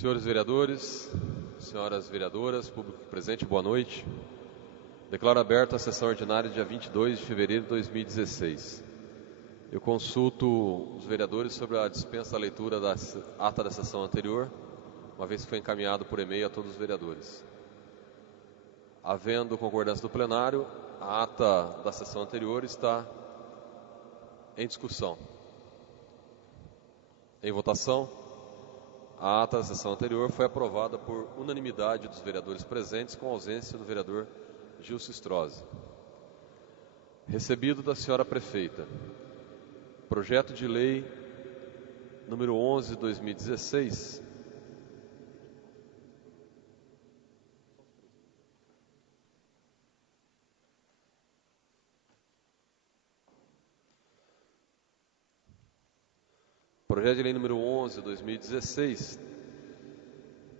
Senhores vereadores, senhoras vereadoras, público presente, boa noite. Declaro aberta a sessão ordinária dia 22 de fevereiro de 2016. Eu consulto os vereadores sobre a dispensa da leitura da ata da sessão anterior, uma vez que foi encaminhado por e-mail a todos os vereadores. Havendo concordância do plenário, a ata da sessão anterior está em discussão. Em votação. A ata da sessão anterior foi aprovada por unanimidade dos vereadores presentes, com ausência do vereador Gilson Strozzi. Recebido da senhora prefeita, projeto de lei número 11 de 2016, projeto de lei número 11 de 2016,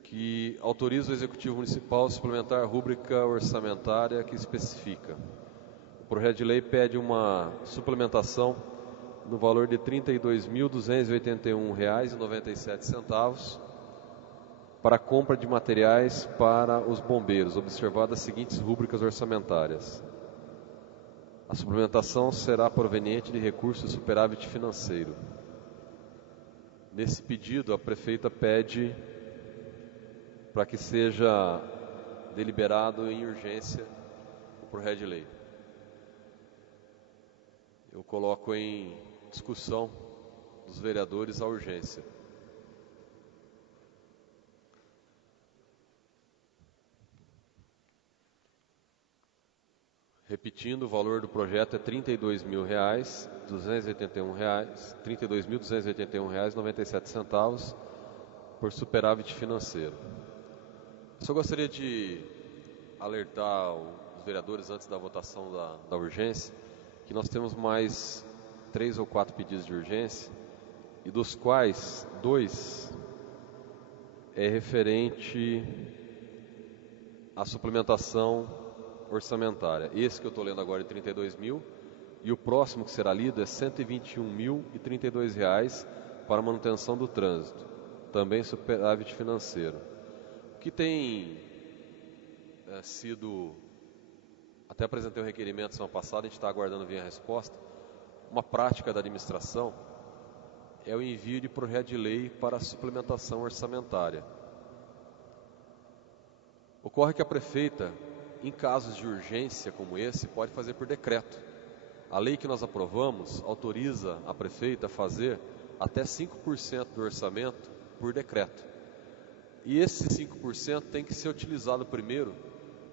que autoriza o Executivo Municipal a suplementar a rúbrica orçamentária que especifica. O projeto de lei pede uma suplementação no valor de R$ 32.281,97 para a compra de materiais para os bombeiros, observadas as seguintes rúbricas orçamentárias. A suplementação será proveniente de recursos de superávit financeiro. Nesse pedido, a prefeita pede para que seja deliberado em urgência o projeto de lei. Eu coloco em discussão dos vereadores a urgência. Repetindo, o valor do projeto é R$ 32.281,97 por superávit financeiro. Só gostaria de alertar os vereadores antes da votação da urgência, que nós temos mais 3 ou 4 pedidos de urgência, e dos quais 2 é referente à suplementação orçamentária. Esse que eu estou lendo agora é 32 mil, e o próximo que será lido é R$ 121.032 para manutenção do trânsito, também superávit financeiro. O que tem sido, até apresentei um requerimento semana passada, a gente está aguardando vir a resposta, uma prática da administração é o envio de projeto de lei para suplementação orçamentária. Ocorre que a prefeita, em casos de urgência como esse, pode fazer por decreto. A lei que nós aprovamos autoriza a prefeita a fazer até 5% do orçamento por decreto. E esse 5% tem que ser utilizado primeiro,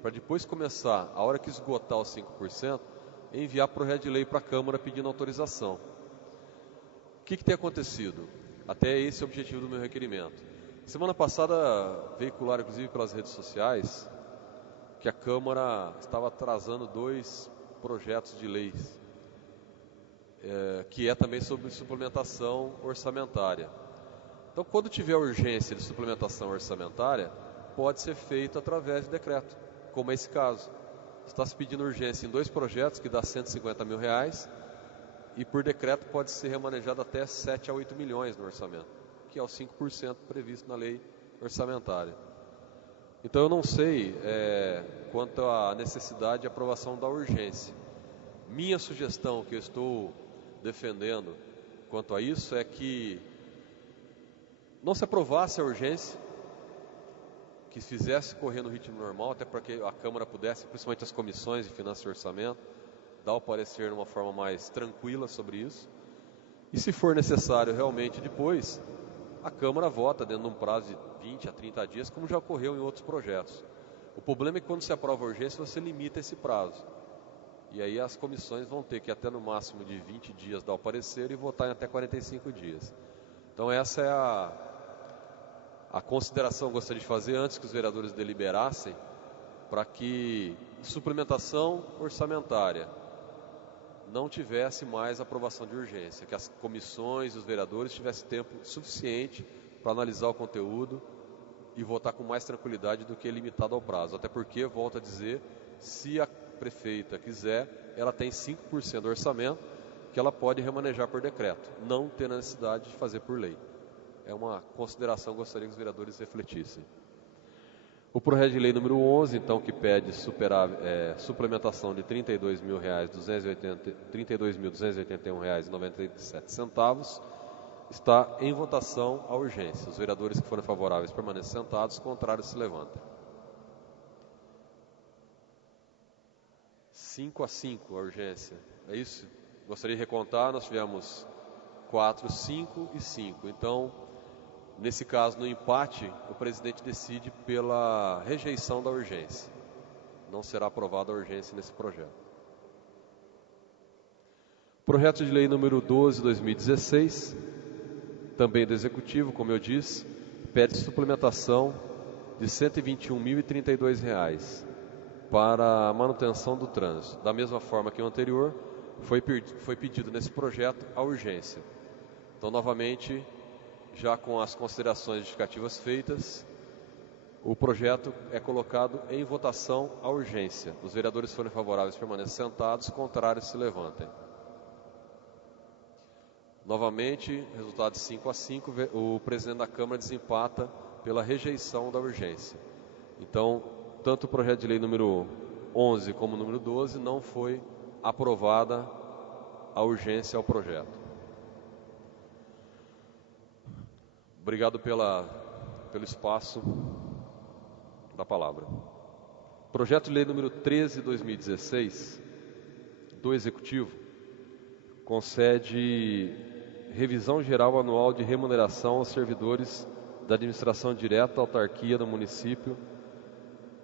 para depois começar, a hora que esgotar os 5%, enviar projeto de lei para a Câmara pedindo autorização. O que tem acontecido? Até esse é o objetivo do meu requerimento. Semana passada, veicularam inclusive pelas redes sociais, que a Câmara estava atrasando 2 projetos de leis, que é também sobre suplementação orçamentária. Então, quando tiver urgência de suplementação orçamentária, pode ser feito através de decreto, como é esse caso. Está se pedindo urgência em 2 projetos, que dá R$ 150 mil, e por decreto pode ser remanejado até 7 a 8 milhões no orçamento, que é o 5% previsto na lei orçamentária. Então eu não sei quanto à necessidade de aprovação da urgência. Minha sugestão, que eu estou defendendo quanto a isso, é que não se aprovasse a urgência, que fizesse correr no ritmo normal, até para que a Câmara pudesse, principalmente as comissões de Finanças e Orçamento, dar o parecer de uma forma mais tranquila sobre isso. E se for necessário realmente depois, a Câmara vota dentro de um prazo de 20 a 30 dias, como já ocorreu em outros projetos. O problema é que quando se aprova a urgência, você limita esse prazo. E aí as comissões vão ter que até no máximo de 20 dias dar o parecer e votar em até 45 dias. Então essa é a consideração que eu gostaria de fazer antes que os vereadores deliberassem, para que suplementação orçamentária não tivesse mais aprovação de urgência, que as comissões e os vereadores tivessem tempo suficiente para analisar o conteúdo e votar com mais tranquilidade do que limitado ao prazo. Até porque, volto a dizer, se a prefeita quiser, ela tem 5% do orçamento que ela pode remanejar por decreto, não tendo a necessidade de fazer por lei. é uma consideração que gostaria que os vereadores refletissem. O projeto de lei número 11, então, que pede suplementação de R$ 32.281,97, está em votação a urgência. Os vereadores que forem favoráveis permanecem sentados, contrários se levantem. 5-5 a urgência, é isso? Gostaria de recontar, nós tivemos 4, 5 e 5. Então, nesse caso, no empate, o presidente decide pela rejeição da urgência. Não será aprovada a urgência nesse projeto. Projeto de lei número 12, 2016, também do Executivo, como eu disse, pede suplementação de R$ 121.032 para a manutenção do trânsito. Da mesma forma que o anterior, foi pedido nesse projeto a urgência. Então, novamente, já com as considerações justificativas feitas, o projeto é colocado em votação à urgência. Os vereadores forem favoráveis permaneçam sentados, contrários se levantem. Novamente, resultado de 5-5, o presidente da Câmara desempata pela rejeição da urgência. Então, tanto o projeto de lei número 11 como o número 12 não foi aprovada a urgência ao projeto. Obrigado pelo espaço da palavra. Projeto de lei número 13, 2016, do Executivo, concede revisão geral anual de remuneração aos servidores da administração direta, autarquia do município,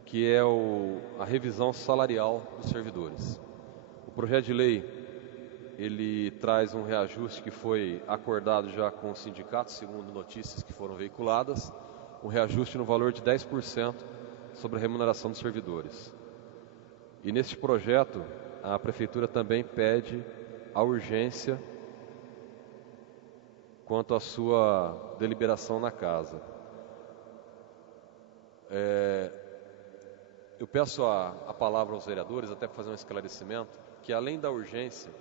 que é a revisão salarial dos servidores. O projeto de lei, ele traz um reajuste que foi acordado já com o sindicato, segundo notícias que foram veiculadas, um reajuste no valor de 10% sobre a remuneração dos servidores. E neste projeto, a Prefeitura também pede a urgência quanto à sua deliberação na casa. Eu peço a palavra aos vereadores, até para fazer um esclarecimento, que além da urgência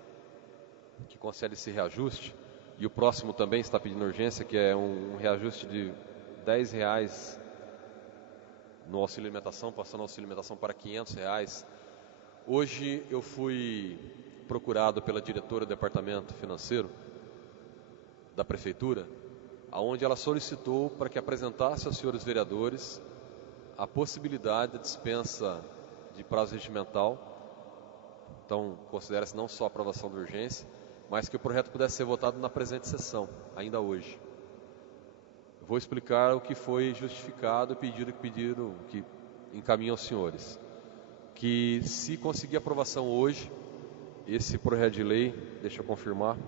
que concede esse reajuste, e o próximo também está pedindo urgência, que é um reajuste de R$10 no auxílio alimentação, passando o auxílio alimentação para R$500. Hoje eu fui procurado pela diretora do departamento financeiro da Prefeitura, aonde ela solicitou para que apresentasse aos senhores vereadores a possibilidade da dispensa de prazo regimental. Então, considera-se não só a aprovação da urgência, mas que o projeto pudesse ser votado na presente sessão, ainda hoje. Vou explicar o que foi justificado e pedido que encaminham aos senhores. Que se conseguir aprovação hoje, esse projeto de lei, deixa eu confirmar,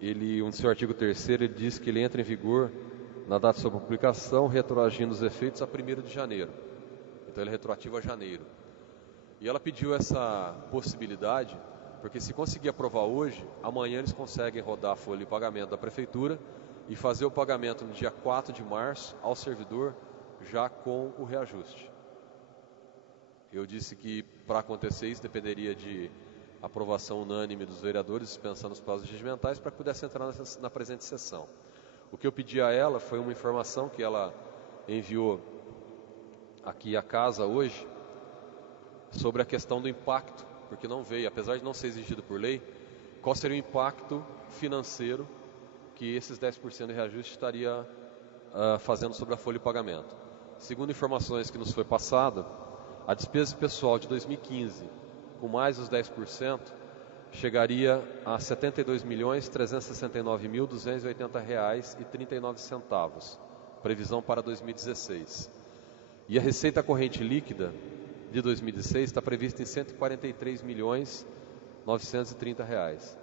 no seu artigo 3º, ele diz que ele entra em vigor na data de sua publicação, retroagindo os efeitos a 1º de janeiro. Então ele é retroativo a janeiro. E ela pediu essa possibilidade, porque se conseguir aprovar hoje, amanhã eles conseguem rodar a folha de pagamento da Prefeitura e fazer o pagamento no dia 4 de março ao servidor, já com o reajuste. Eu disse que para acontecer isso dependeria de aprovação unânime dos vereadores, dispensando os prazos regimentais, para que pudesse entrar na presente sessão. O que eu pedi a ela foi uma informação que ela enviou aqui à casa hoje, sobre a questão do impacto, porque não veio, apesar de não ser exigido por lei, qual seria o impacto financeiro que esses 10% de reajuste estaria fazendo sobre a folha de pagamento. Segundo informações que nos foi passada, a despesa pessoal de 2015, com mais os 10%, chegaria a R$ 72.369.280,39, previsão para 2016. E a receita corrente líquida de 2016 está prevista em R$ 143.930.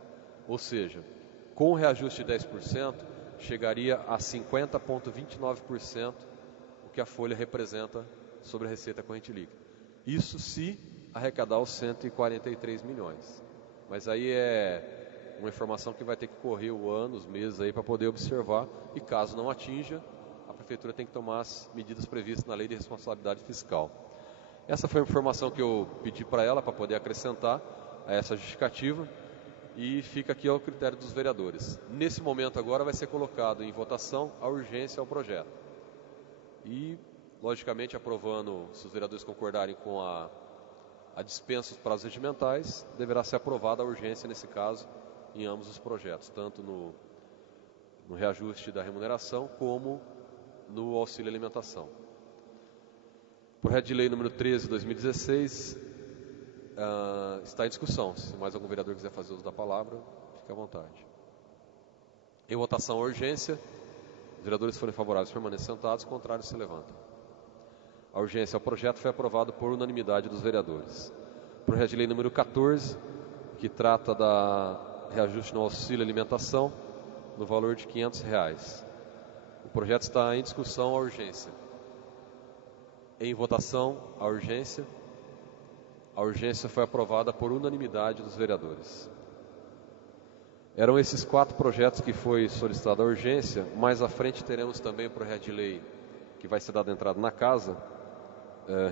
Ou seja, com o reajuste de 10%, chegaria a 50,29%, o que a folha representa sobre a receita corrente líquida. Isso se arrecadar os 143 milhões. Mas aí é uma informação que vai ter que correr o ano, os meses aí para poder observar, e caso não atinja, a Prefeitura tem que tomar as medidas previstas na Lei de Responsabilidade Fiscal. Essa foi a informação que eu pedi para ela, para poder acrescentar a essa justificativa. e fica aqui ao critério dos vereadores. Nesse momento agora vai ser colocado em votação a urgência ao projeto. E, logicamente, aprovando, se os vereadores concordarem com a dispensa dos prazos regimentais, deverá ser aprovada a urgência nesse caso em ambos os projetos, tanto no reajuste da remuneração como no auxílio alimentação. Projeto de lei número 13 de 2016 está em discussão. Se mais algum vereador quiser fazer uso da palavra, fique à vontade. Em votação a urgência, os vereadores forem favoráveis permaneçam sentados, contrários se levantam. A urgência ao projeto foi aprovado por unanimidade dos vereadores. Projeto de lei número 14, que trata da reajuste no auxílio alimentação, no valor de R$500. O projeto está em discussão a urgência. Em votação a urgência. A urgência foi aprovada por unanimidade dos vereadores. Eram esses 4 projetos que foi solicitada a urgência. Mais à frente teremos também o projeto de lei que vai ser dado entrada na casa,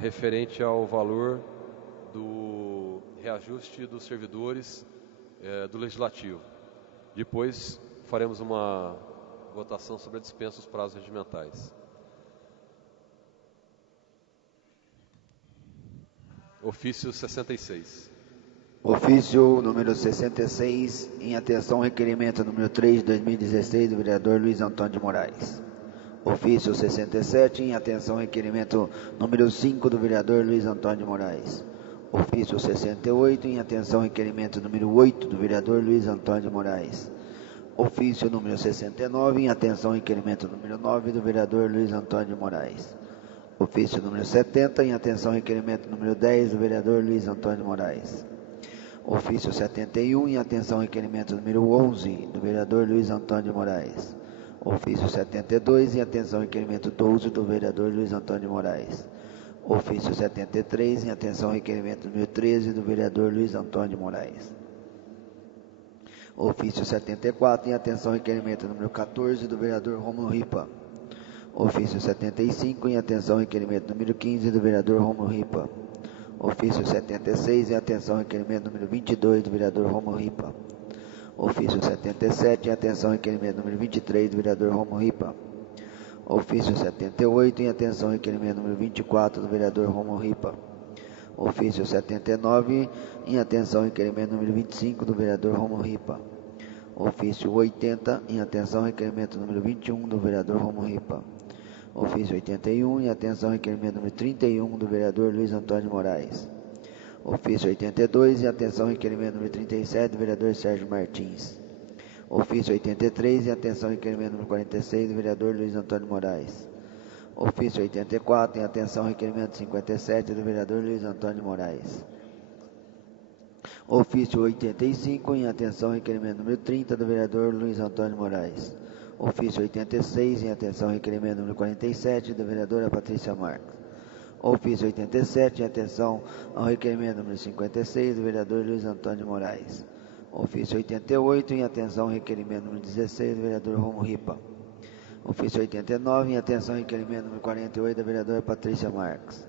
referente ao valor do reajuste dos servidores do Legislativo. Depois faremos uma votação sobre a dispensa dos prazos regimentais. Ofício 66. Ofício número 66, em atenção ao requerimento número 3 de 2016 do vereador Luiz Antônio de Moraes. Ofício 67, em atenção ao requerimento número 5 do vereador Luiz Antônio de Moraes. Ofício 68, em atenção ao requerimento número 8 do vereador Luiz Antônio de Moraes. Ofício número 69, em atenção ao requerimento número 9 do vereador Luiz Antônio de Moraes. Ofício número 70, em atenção ao requerimento número 10 do vereador Luiz Antônio de Moraes. Ofício 71, em atenção ao requerimento número 11 do vereador Luiz Antônio de Moraes. Ofício 72, em atenção ao requerimento 12 do vereador Luiz Antônio de Moraes. Ofício 73, em atenção ao requerimento número 13 do vereador Luiz Antônio de Moraes. Ofício 74, em atenção ao requerimento número 14 do vereador Rômulo Ripa. Ofício 75, em atenção ao requerimento número 15 do vereador Rômulo Ripa. Ofício 76, em atenção ao requerimento número 22 do vereador Rômulo Ripa. Ofício 77, em atenção ao requerimento número 23 do vereador Rômulo Ripa. Ofício 78, em atenção ao requerimento número 24 do vereador Rômulo Ripa. Ofício 79, em atenção ao requerimento número 25 do vereador Rômulo Ripa. Ofício 80, em atenção ao requerimento número 21 do vereador Rômulo Ripa. Ofício 81, em atenção ao requerimento número 31 do vereador Luiz Antônio de Moraes. Ofício 82, em atenção ao requerimento número 37 do vereador Sérgio Martins. Ofício 83, em atenção ao requerimento número 46 do vereador Luiz Antônio de Moraes. Ofício 84, em atenção ao requerimento 57 do vereador Luiz Antônio de Moraes. Ofício 85, em atenção ao requerimento número 30 do vereador Luiz Antônio de Moraes. Ofício 86, em atenção ao requerimento número 47 da vereadora Patrícia Marques. Ofício 87, em atenção ao requerimento número 56 do vereador Luiz Antônio de Moraes. Ofício 88, em atenção ao requerimento número 16 do vereador Rômulo Ripa. Ofício 89, em atenção ao requerimento número 48 da vereadora Patrícia Marques.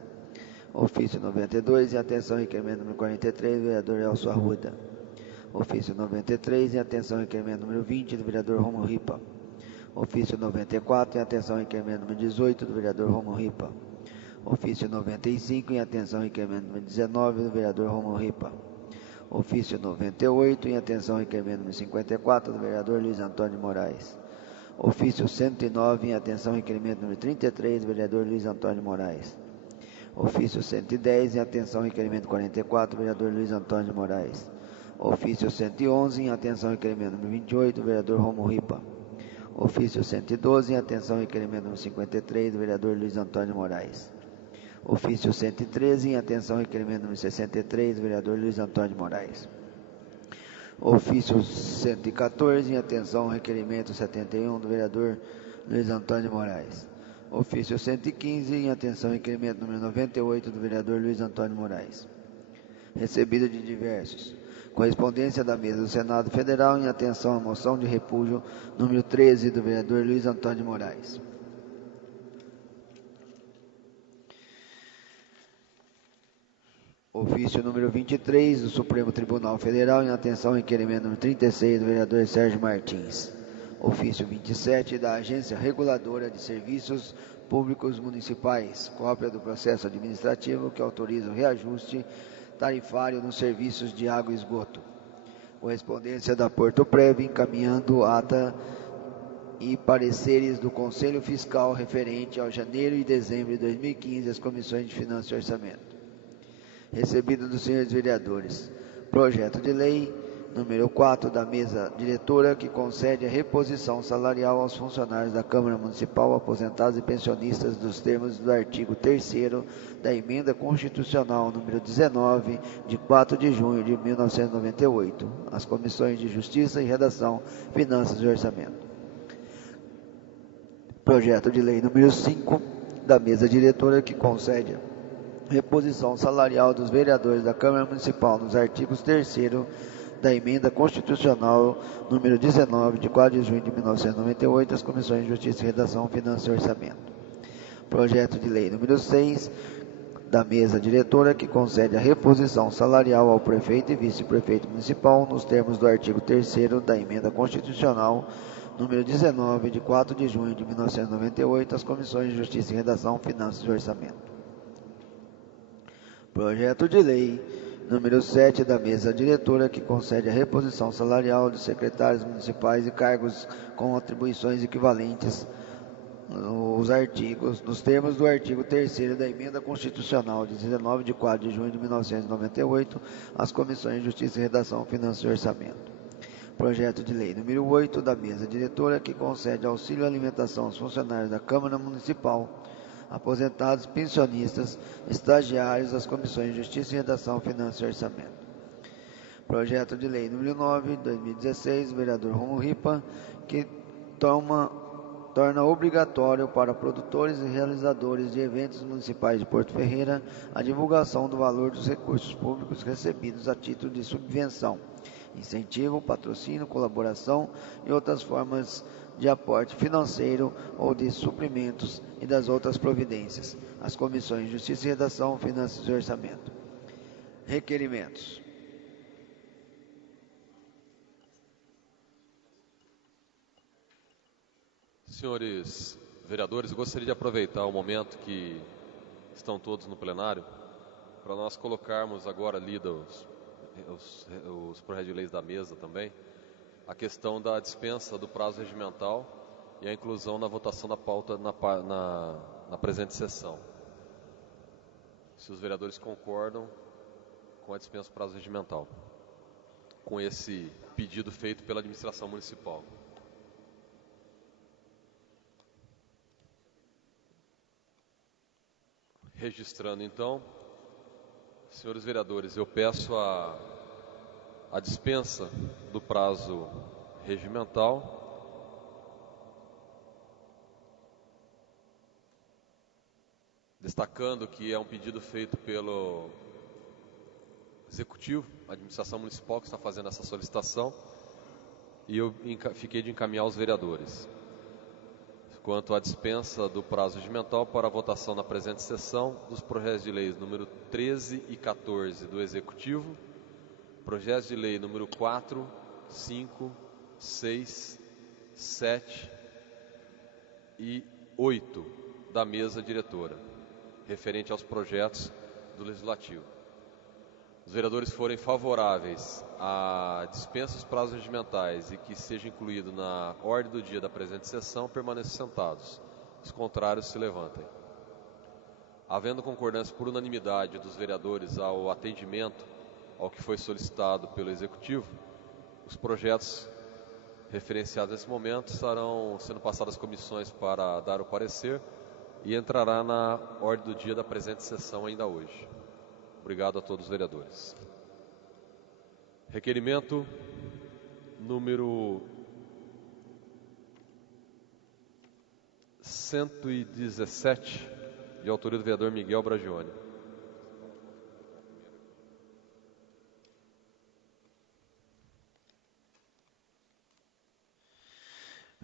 Ofício 92, em atenção ao requerimento número 43 do vereador Elcio Arruda. Ofício 93, em atenção ao requerimento número 20 do vereador Rômulo Ripa. Ofício 94, em atenção ao requerimento número 18 do vereador Rômulo Ripa. Ofício 95, em atenção ao requerimento número 19 do vereador Rômulo Ripa. Ofício 98, em atenção ao requerimento número 54 do vereador Luiz Antônio de Moraes. Ofício 109, em atenção ao requerimento número 33 do vereador Luiz Antônio de Moraes. Ofício 110, em atenção ao requerimento 44 do vereador Luiz Antônio de Moraes. Ofício 111, em atenção ao requerimento número 28 do vereador Rômulo Ripa. Ofício 112, em atenção ao requerimento número 53 do vereador Luiz Antônio de Moraes. Ofício 113, em atenção ao requerimento número 63 do vereador Luiz Antônio de Moraes. Ofício 114, em atenção ao requerimento 71 do vereador Luiz Antônio de Moraes. Ofício 115, em atenção ao requerimento número 98 do vereador Luiz Antônio de Moraes. Recebido de diversos. Correspondência da mesa do Senado Federal em atenção à moção de repúdio número 13 do vereador Luiz Antônio de Moraes. Ofício número 23 do Supremo Tribunal Federal, em atenção ao requerimento número 36 do vereador Sérgio Martins. Ofício 27 da Agência Reguladora de Serviços Públicos Municipais, cópia do processo administrativo que autoriza o reajuste tarifário nos serviços de água e esgoto. Correspondência da Porto Prev, encaminhando ata e pareceres do Conselho Fiscal referente ao janeiro e dezembro de 2015 às comissões de Finanças e Orçamento. Recebido dos senhores vereadores, projeto de lei número 4 da mesa diretora que concede a reposição salarial aos funcionários da Câmara Municipal, aposentados e pensionistas dos termos do artigo 3º da Emenda Constitucional número 19, de 4 de junho de 1998, às comissões de Justiça e Redação, Finanças e Orçamento. Projeto de lei número 5 da mesa diretora que concede reposição salarial dos vereadores da Câmara Municipal nos artigos 3º da Emenda Constitucional número 19, de 4 de junho de 1998, às Comissões de Justiça e Redação, Finanças e Orçamento. Projeto de lei número 6 da mesa diretora que concede a reposição salarial ao prefeito e vice-prefeito municipal nos termos do artigo 3º da Emenda Constitucional número 19, de 4 de junho de 1998, às Comissões de Justiça e Redação, Finanças e Orçamento. Projeto de lei número 7 da mesa diretora que concede a reposição salarial dos secretários municipais e cargos com atribuições equivalentes nos termos do artigo 3º da Emenda Constitucional de 19 de 4 de junho de 1998, às Comissões de Justiça e Redação, Finanças e Orçamento. Projeto de lei número 8 da mesa diretora que concede auxílio alimentação aos funcionários da Câmara Municipal, aposentados, pensionistas, estagiários das Comissões de Justiça e Redação, Finanças e Orçamento. Projeto de lei número 9, de 2016, do vereador Romulo Ripa, que torna obrigatório para produtores e realizadores de eventos municipais de Porto Ferreira a divulgação do valor dos recursos públicos recebidos a título de subvenção, incentivo, patrocínio, colaboração e outras formas de aporte financeiro ou de suprimentos e das outras providências, as Comissões de Justiça e Redação, Finanças e Orçamento. Requerimentos. Senhores vereadores, eu gostaria de aproveitar o momento que estão todos no plenário para nós colocarmos agora lidos os projetos de leis da mesa também, a questão da dispensa do prazo regimental e a inclusão na votação da pauta na presente sessão. Se os vereadores concordam com a dispensa do prazo regimental, com esse pedido feito pela administração municipal. Registrando então, senhores vereadores, eu peço a dispensa do prazo regimental destacando que é um pedido feito pelo Executivo, a administração municipal que está fazendo essa solicitação, e eu fiquei de encaminhar aos vereadores. Quanto à dispensa do prazo regimental para a votação na presente sessão dos projetos de lei número 13 e 14 do Executivo, projetos de lei número 4, 5, 6, 7 e 8 da mesa diretora, referente aos projetos do Legislativo. Os vereadores forem favoráveis à dispensa dos prazos regimentais e que seja incluído na ordem do dia da presente sessão, permaneçam sentados. Os contrários se levantem. Havendo concordância por unanimidade dos vereadores ao atendimento ao que foi solicitado pelo Executivo, os projetos referenciados nesse momento estarão sendo passados às comissões para dar o parecer e entrará na ordem do dia da presente sessão ainda hoje. Obrigado a todos os vereadores. Requerimento número 117, de autoria do vereador Miguel Bragione.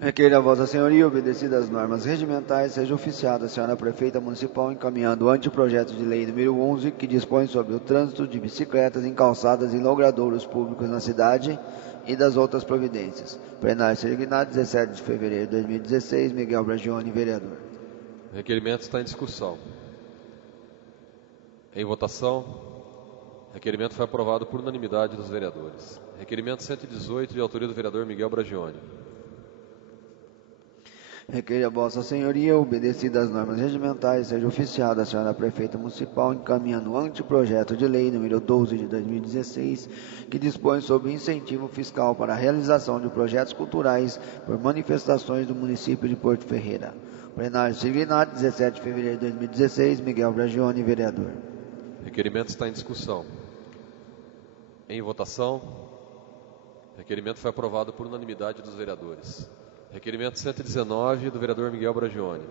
Requeira a Vossa Senhoria, obedecidas as normas regimentais, seja oficiada a Senhora Prefeita Municipal encaminhando o anteprojeto de lei número 11, que dispõe sobre o trânsito de bicicletas em calçadas e logradouros públicos na cidade e das outras providências. Plenário Selignado, 17 de fevereiro de 2016, Miguel Bragione, vereador. O requerimento está em discussão. Em votação, o requerimento foi aprovado por unanimidade dos vereadores. Requerimento 118, de autoria do vereador Miguel Bragione. Requeira a Vossa Senhoria, obedecidas as normas regimentais, seja oficiada a Senhora Prefeita Municipal encaminhando o anteprojeto de lei número 12 de 2016, que dispõe sobre incentivo fiscal para a realização de projetos culturais por manifestações do município de Porto Ferreira. Plenário Selignado, 17 de fevereiro de 2016, Miguel Bragione, vereador. Requerimento está em discussão. Em votação, o requerimento foi aprovado por unanimidade dos vereadores. Requerimento 119, do vereador Miguel Bragione.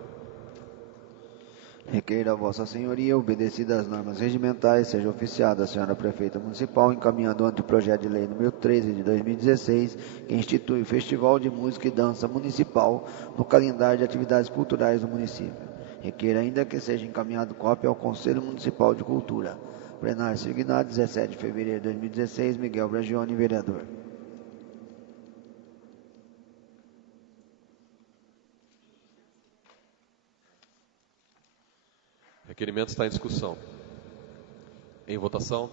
Requeira a Vossa Senhoria, obedecidas as normas regimentais, seja oficiada a Senhora Prefeita Municipal encaminhando o anteprojeto de lei número 13 de 2016, que institui o Festival de Música e Dança Municipal no calendário de atividades culturais do município. Requeira ainda que seja encaminhado cópia ao Conselho Municipal de Cultura. Plenário Selignado, 17 de fevereiro de 2016, Miguel Bragione, vereador. O requerimento está em discussão. Em votação,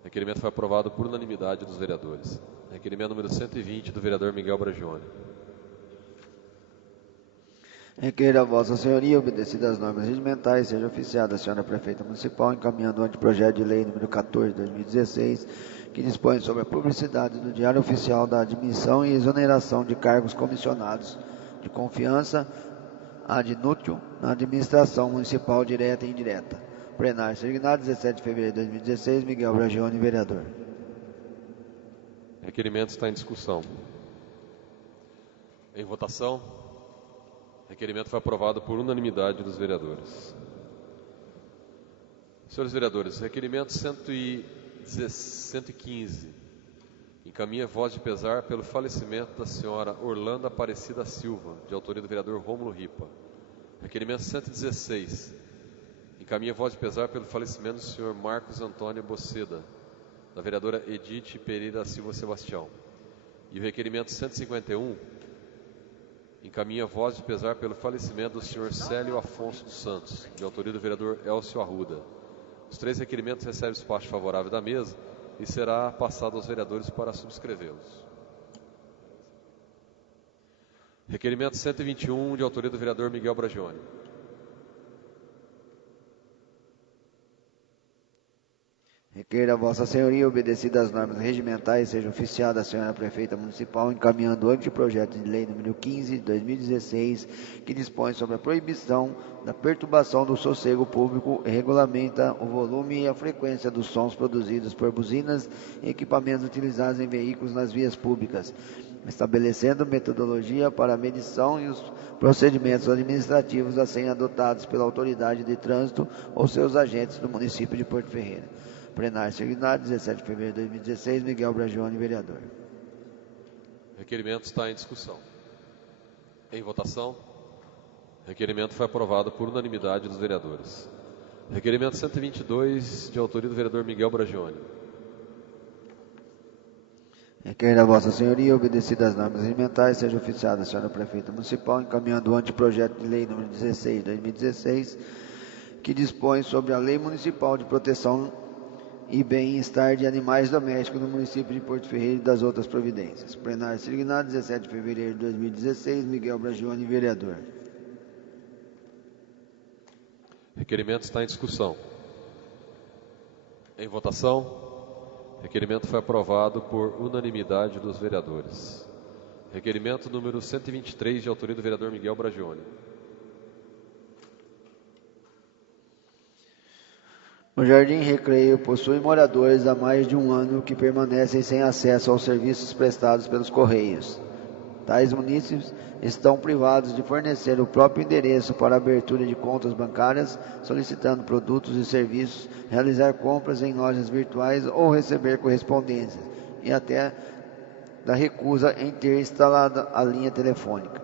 o requerimento foi aprovado por unanimidade dos vereadores. Requerimento número 120, do vereador Miguel Bragione. Requeira a Vossa Senhoria, obedecidas as normas regimentais, seja oficiada a Senhora Prefeita Municipal encaminhando o anteprojeto de lei número 14 de 2016, que dispõe sobre a publicidade do Diário Oficial da admissão e exoneração de cargos comissionados de confiança ad inútil na administração municipal direta e indireta. Plenário Selignado, 17 de fevereiro de 2016, Miguel Bragione, vereador. Requerimento está em discussão. Em votação, o requerimento foi aprovado por unanimidade dos vereadores. Senhores vereadores, requerimento 115. Encaminha voz de pesar pelo falecimento da senhora Orlando Aparecida Silva, de autoria do vereador Rômulo Ripa. Requerimento 116. Encaminha voz de pesar pelo falecimento do senhor Marcos Antônio Boceda, da vereadora Edith Pereira Silva Sebastião. E o requerimento 151. Encaminha voz de pesar pelo falecimento do senhor Célio Afonso dos Santos, de autoria do vereador Elcio Arruda. Os três requerimentos recebem despacho favorável da mesa e será passado aos vereadores para subscrevê-los. Requerimento 121, de autoria do vereador Miguel Bragione. Requeira a Vossa Senhoria, obedecidas as normas regimentais, seja oficiada a Senhora Prefeita Municipal encaminhando o anteprojeto de lei número 15 de 2016, que dispõe sobre a proibição da perturbação do sossego público e regulamenta o volume e a frequência dos sons produzidos por buzinas e equipamentos utilizados em veículos nas vias públicas, estabelecendo metodologia para a medição e os procedimentos administrativos a serem adotados pela autoridade de trânsito ou seus agentes do município de Porto Ferreira. Plenário Selignado, 17 de fevereiro de 2016, Miguel Bragione, vereador. O requerimento está em discussão. Em votação, o requerimento foi aprovado por unanimidade dos vereadores. Requerimento 122, de autoria do vereador Miguel Bragione. Requeira a Vossa Senhoria, obedecidas as normas regimentais, seja oficiada a Senhora Prefeita Municipal encaminhando o anteprojeto de lei número 16 de 2016, que dispõe sobre a Lei Municipal de Proteção e Bem-Estar de Animais Domésticos no município de Porto Ferreira e das outras providências. Plenário Selignado, 17 de fevereiro de 2016, Miguel Bragione, vereador. Requerimento está em discussão. Em votação, o requerimento foi aprovado por unanimidade dos vereadores. Requerimento número 123, de autoria do vereador Miguel Bragione. O Jardim Recreio possui moradores há mais de um ano que permanecem sem acesso aos serviços prestados pelos Correios. Tais munícipes estão privados de fornecer o próprio endereço para a abertura de contas bancárias, solicitando produtos e serviços, realizar compras em lojas virtuais ou receber correspondências, e até da recusa em ter instalada a linha telefônica,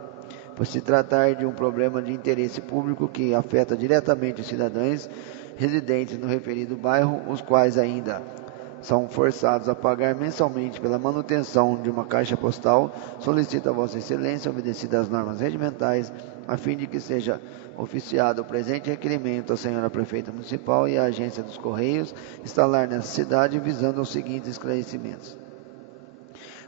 por se tratar de um problema de interesse público que afeta diretamente os cidadãos residentes no referido bairro, os quais ainda são forçados a pagar mensalmente pela manutenção de uma caixa postal. Solicito a Vossa Excelência, obedecidas as normas regimentais, a fim de que seja oficiado o presente requerimento à Senhora Prefeita Municipal e à Agência dos Correios instalar nessa cidade, visando os seguintes esclarecimentos.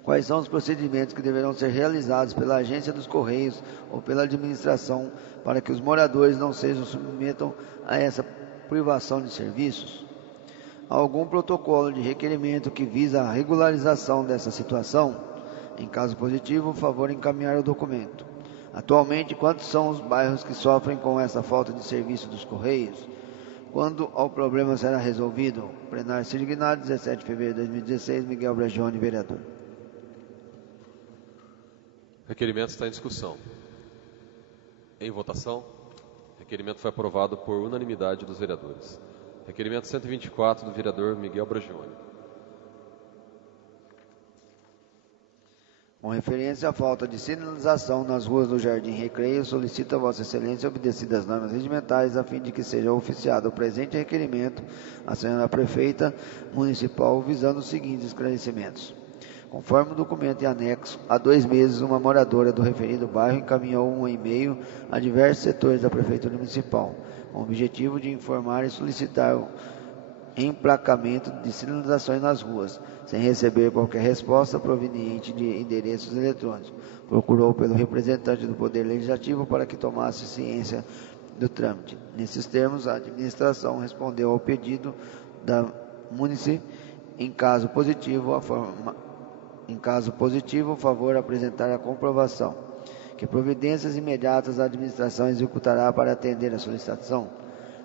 Quais são os procedimentos que deverão ser realizados pela Agência dos Correios ou pela administração para que os moradores não sejam submetam a essa privação de serviços? Há algum protocolo de requerimento que visa a regularização dessa situação? Em caso positivo, por favor, encaminhar o documento. Atualmente, quantos são os bairros que sofrem com essa falta de serviço dos Correios? Quando o problema será resolvido? Plenário Sirignado, 17 de fevereiro de 2016, Miguel Bragione, vereador. Requerimento está em discussão. Em votação. Requerimento foi aprovado por unanimidade dos vereadores. Requerimento 124 do vereador Miguel Bragione. Com referência à falta de sinalização nas ruas do Jardim Recreio, solicito a Vossa Excelência, obedecidas as normas regimentais, a fim de que seja oficiado o presente requerimento à Senhora Prefeita Municipal, visando os seguintes esclarecimentos. Conforme o documento em anexo, há 2 meses, uma moradora do referido bairro encaminhou um e-mail a diversos setores da Prefeitura Municipal, com o objetivo de informar e solicitar o emplacamento de sinalizações nas ruas, sem receber qualquer resposta proveniente de endereços eletrônicos. Procurou pelo representante do Poder Legislativo para que tomasse ciência do trâmite. Nesses termos, a administração respondeu ao pedido da Munici. Em caso positivo, o favor apresentar a comprovação. Que providências imediatas a administração executará para atender a solicitação?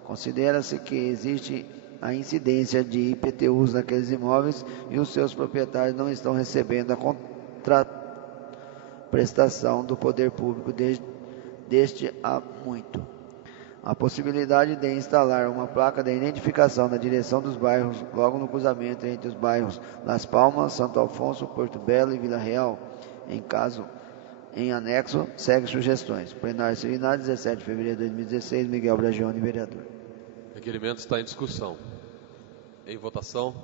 Considera-se que existe a incidência de IPTUs naqueles imóveis e os seus proprietários não estão recebendo a contraprestação do poder público deste há muito. A possibilidade de instalar uma placa de identificação na direção dos bairros, logo no cruzamento entre os bairros Las Palmas, Santo Alfonso, Porto Belo e Vila Real, em anexo, segue sugestões. Plenário Sirignado, 17 de fevereiro de 2016, Miguel Bragione, vereador. Requerimento está em discussão. Em votação.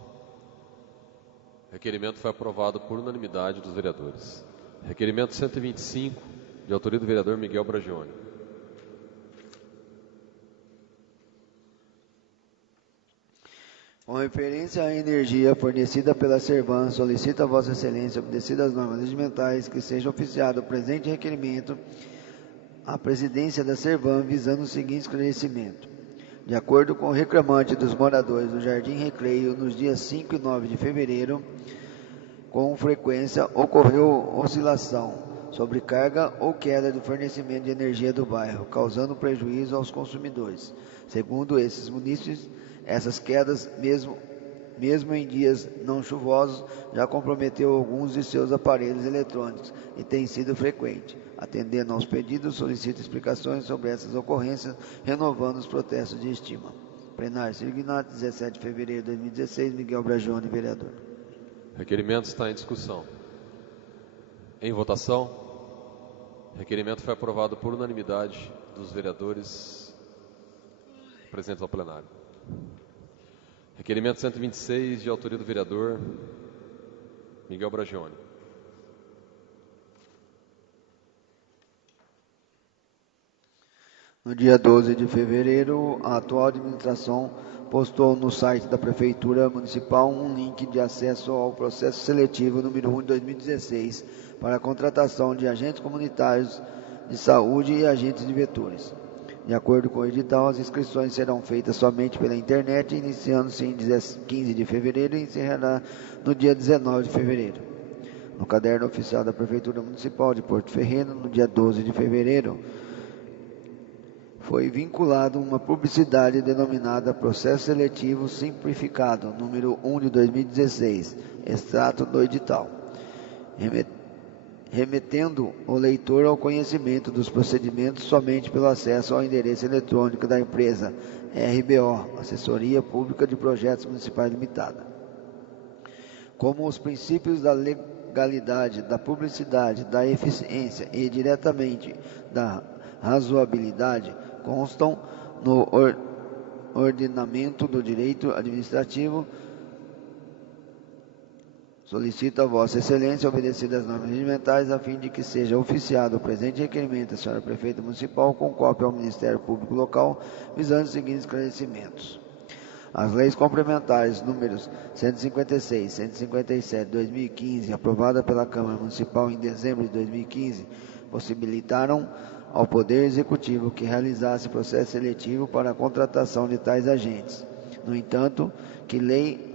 Requerimento foi aprovado por unanimidade dos vereadores. Requerimento 125, de autoria do vereador Miguel Bragione. Com referência à energia fornecida pela Servan, solicito a Vossa Excelência, obedecidas as normas regimentais, que seja oficiado o presente requerimento à presidência da Servan, visando o seguinte esclarecimento. De acordo com o reclamante dos moradores do Jardim Recreio, nos dias 5 e 9 de fevereiro, com frequência ocorreu oscilação, sobrecarga ou queda do fornecimento de energia do bairro, causando prejuízo aos consumidores. Segundo esses munícipes, essas quedas, mesmo em dias não chuvosos, já comprometeu alguns de seus aparelhos eletrônicos e tem sido frequente. Atendendo aos pedidos, solicito explicações sobre essas ocorrências, renovando os protestos de estima. Plenário Sirignado, 17 de fevereiro de 2016, Miguel Bragione, vereador. Requerimento está em discussão. Em votação. Requerimento foi aprovado por unanimidade dos vereadores presentes ao plenário. Requerimento 126, de autoria do vereador Miguel Bragione. No dia 12 de fevereiro, a atual administração postou no site da Prefeitura Municipal um link de acesso ao processo seletivo número 1 de 2016 para a contratação de agentes comunitários de saúde e agentes de vetores. De acordo com o edital, as inscrições serão feitas somente pela internet, iniciando-se em 15 de fevereiro e encerrará no dia 19 de fevereiro. No caderno oficial da Prefeitura Municipal de Porto Ferreiro, no dia 12 de fevereiro, foi vinculado uma publicidade denominada Processo Seletivo Simplificado, número 1 de 2016, extrato do edital, remetendo o leitor ao conhecimento dos procedimentos somente pelo acesso ao endereço eletrônico da empresa RBO, Assessoria Pública de Projetos Municipais Limitada. Como os princípios da legalidade, da publicidade, da eficiência e diretamente da razoabilidade constam no ordenamento do direito administrativo, solicito a Vossa Excelência obedecer as normas regimentais a fim de que seja oficiado o presente requerimento à senhora Prefeita Municipal com cópia ao Ministério Público Local, visando os seguintes esclarecimentos. As leis complementares números 156, 157 de 2015, aprovada pela Câmara Municipal em dezembro de 2015, possibilitaram ao Poder Executivo que realizasse processo seletivo para a contratação de tais agentes. No entanto, que lei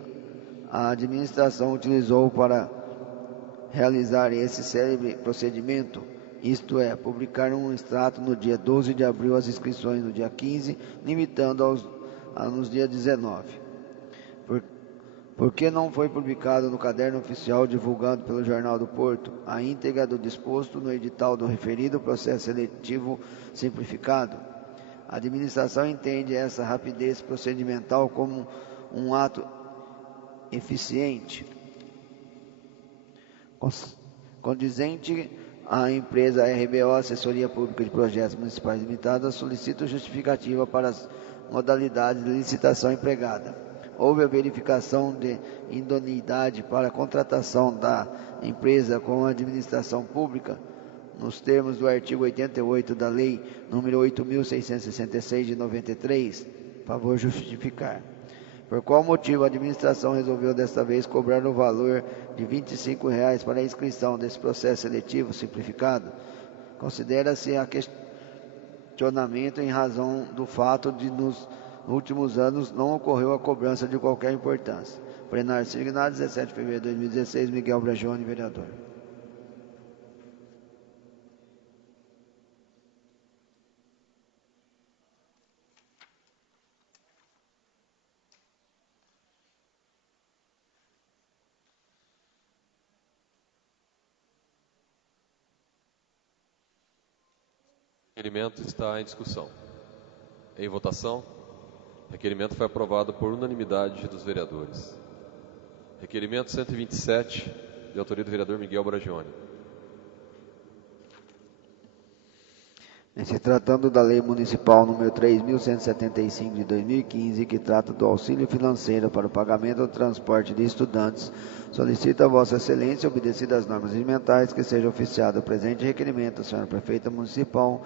a administração utilizou para realizar esse célebre procedimento, isto é, publicar um extrato no dia 12 de abril, as inscrições no dia 15, limitando nos dias 19. Por que não foi publicado no caderno oficial divulgado pelo Jornal do Porto a íntegra do disposto no edital do referido processo seletivo simplificado? A administração entende essa rapidez procedimental como um ato eficiente, condizente à empresa RBO, Assessoria Pública de Projetos Municipais Limitada, solicita justificativa para as modalidades de licitação empregada. Houve a verificação de idoneidade para a contratação da empresa com a administração pública, nos termos do artigo 88 da Lei nº 8.666 de 93, favor justificar. Por qual motivo a administração resolveu desta vez cobrar o valor de R$ 25,00 para a inscrição desse processo seletivo simplificado? Considera-se a questionamento em razão do fato de nos últimos anos não ocorreu a cobrança de qualquer importância. Plenário signado 17 de fevereiro de 2016, Miguel Bragione, vereador. O requerimento está em discussão. Em votação, o requerimento foi aprovado por unanimidade dos vereadores. Requerimento 127, de autoria do vereador Miguel Bragione. Em se tratando da Lei Municipal número 3.175 de 2015, que trata do auxílio financeiro para o pagamento do transporte de estudantes, solicito a Vossa Excelência, obedecidas as normas regimentais, que seja oficiado o presente requerimento à senhora Prefeita Municipal,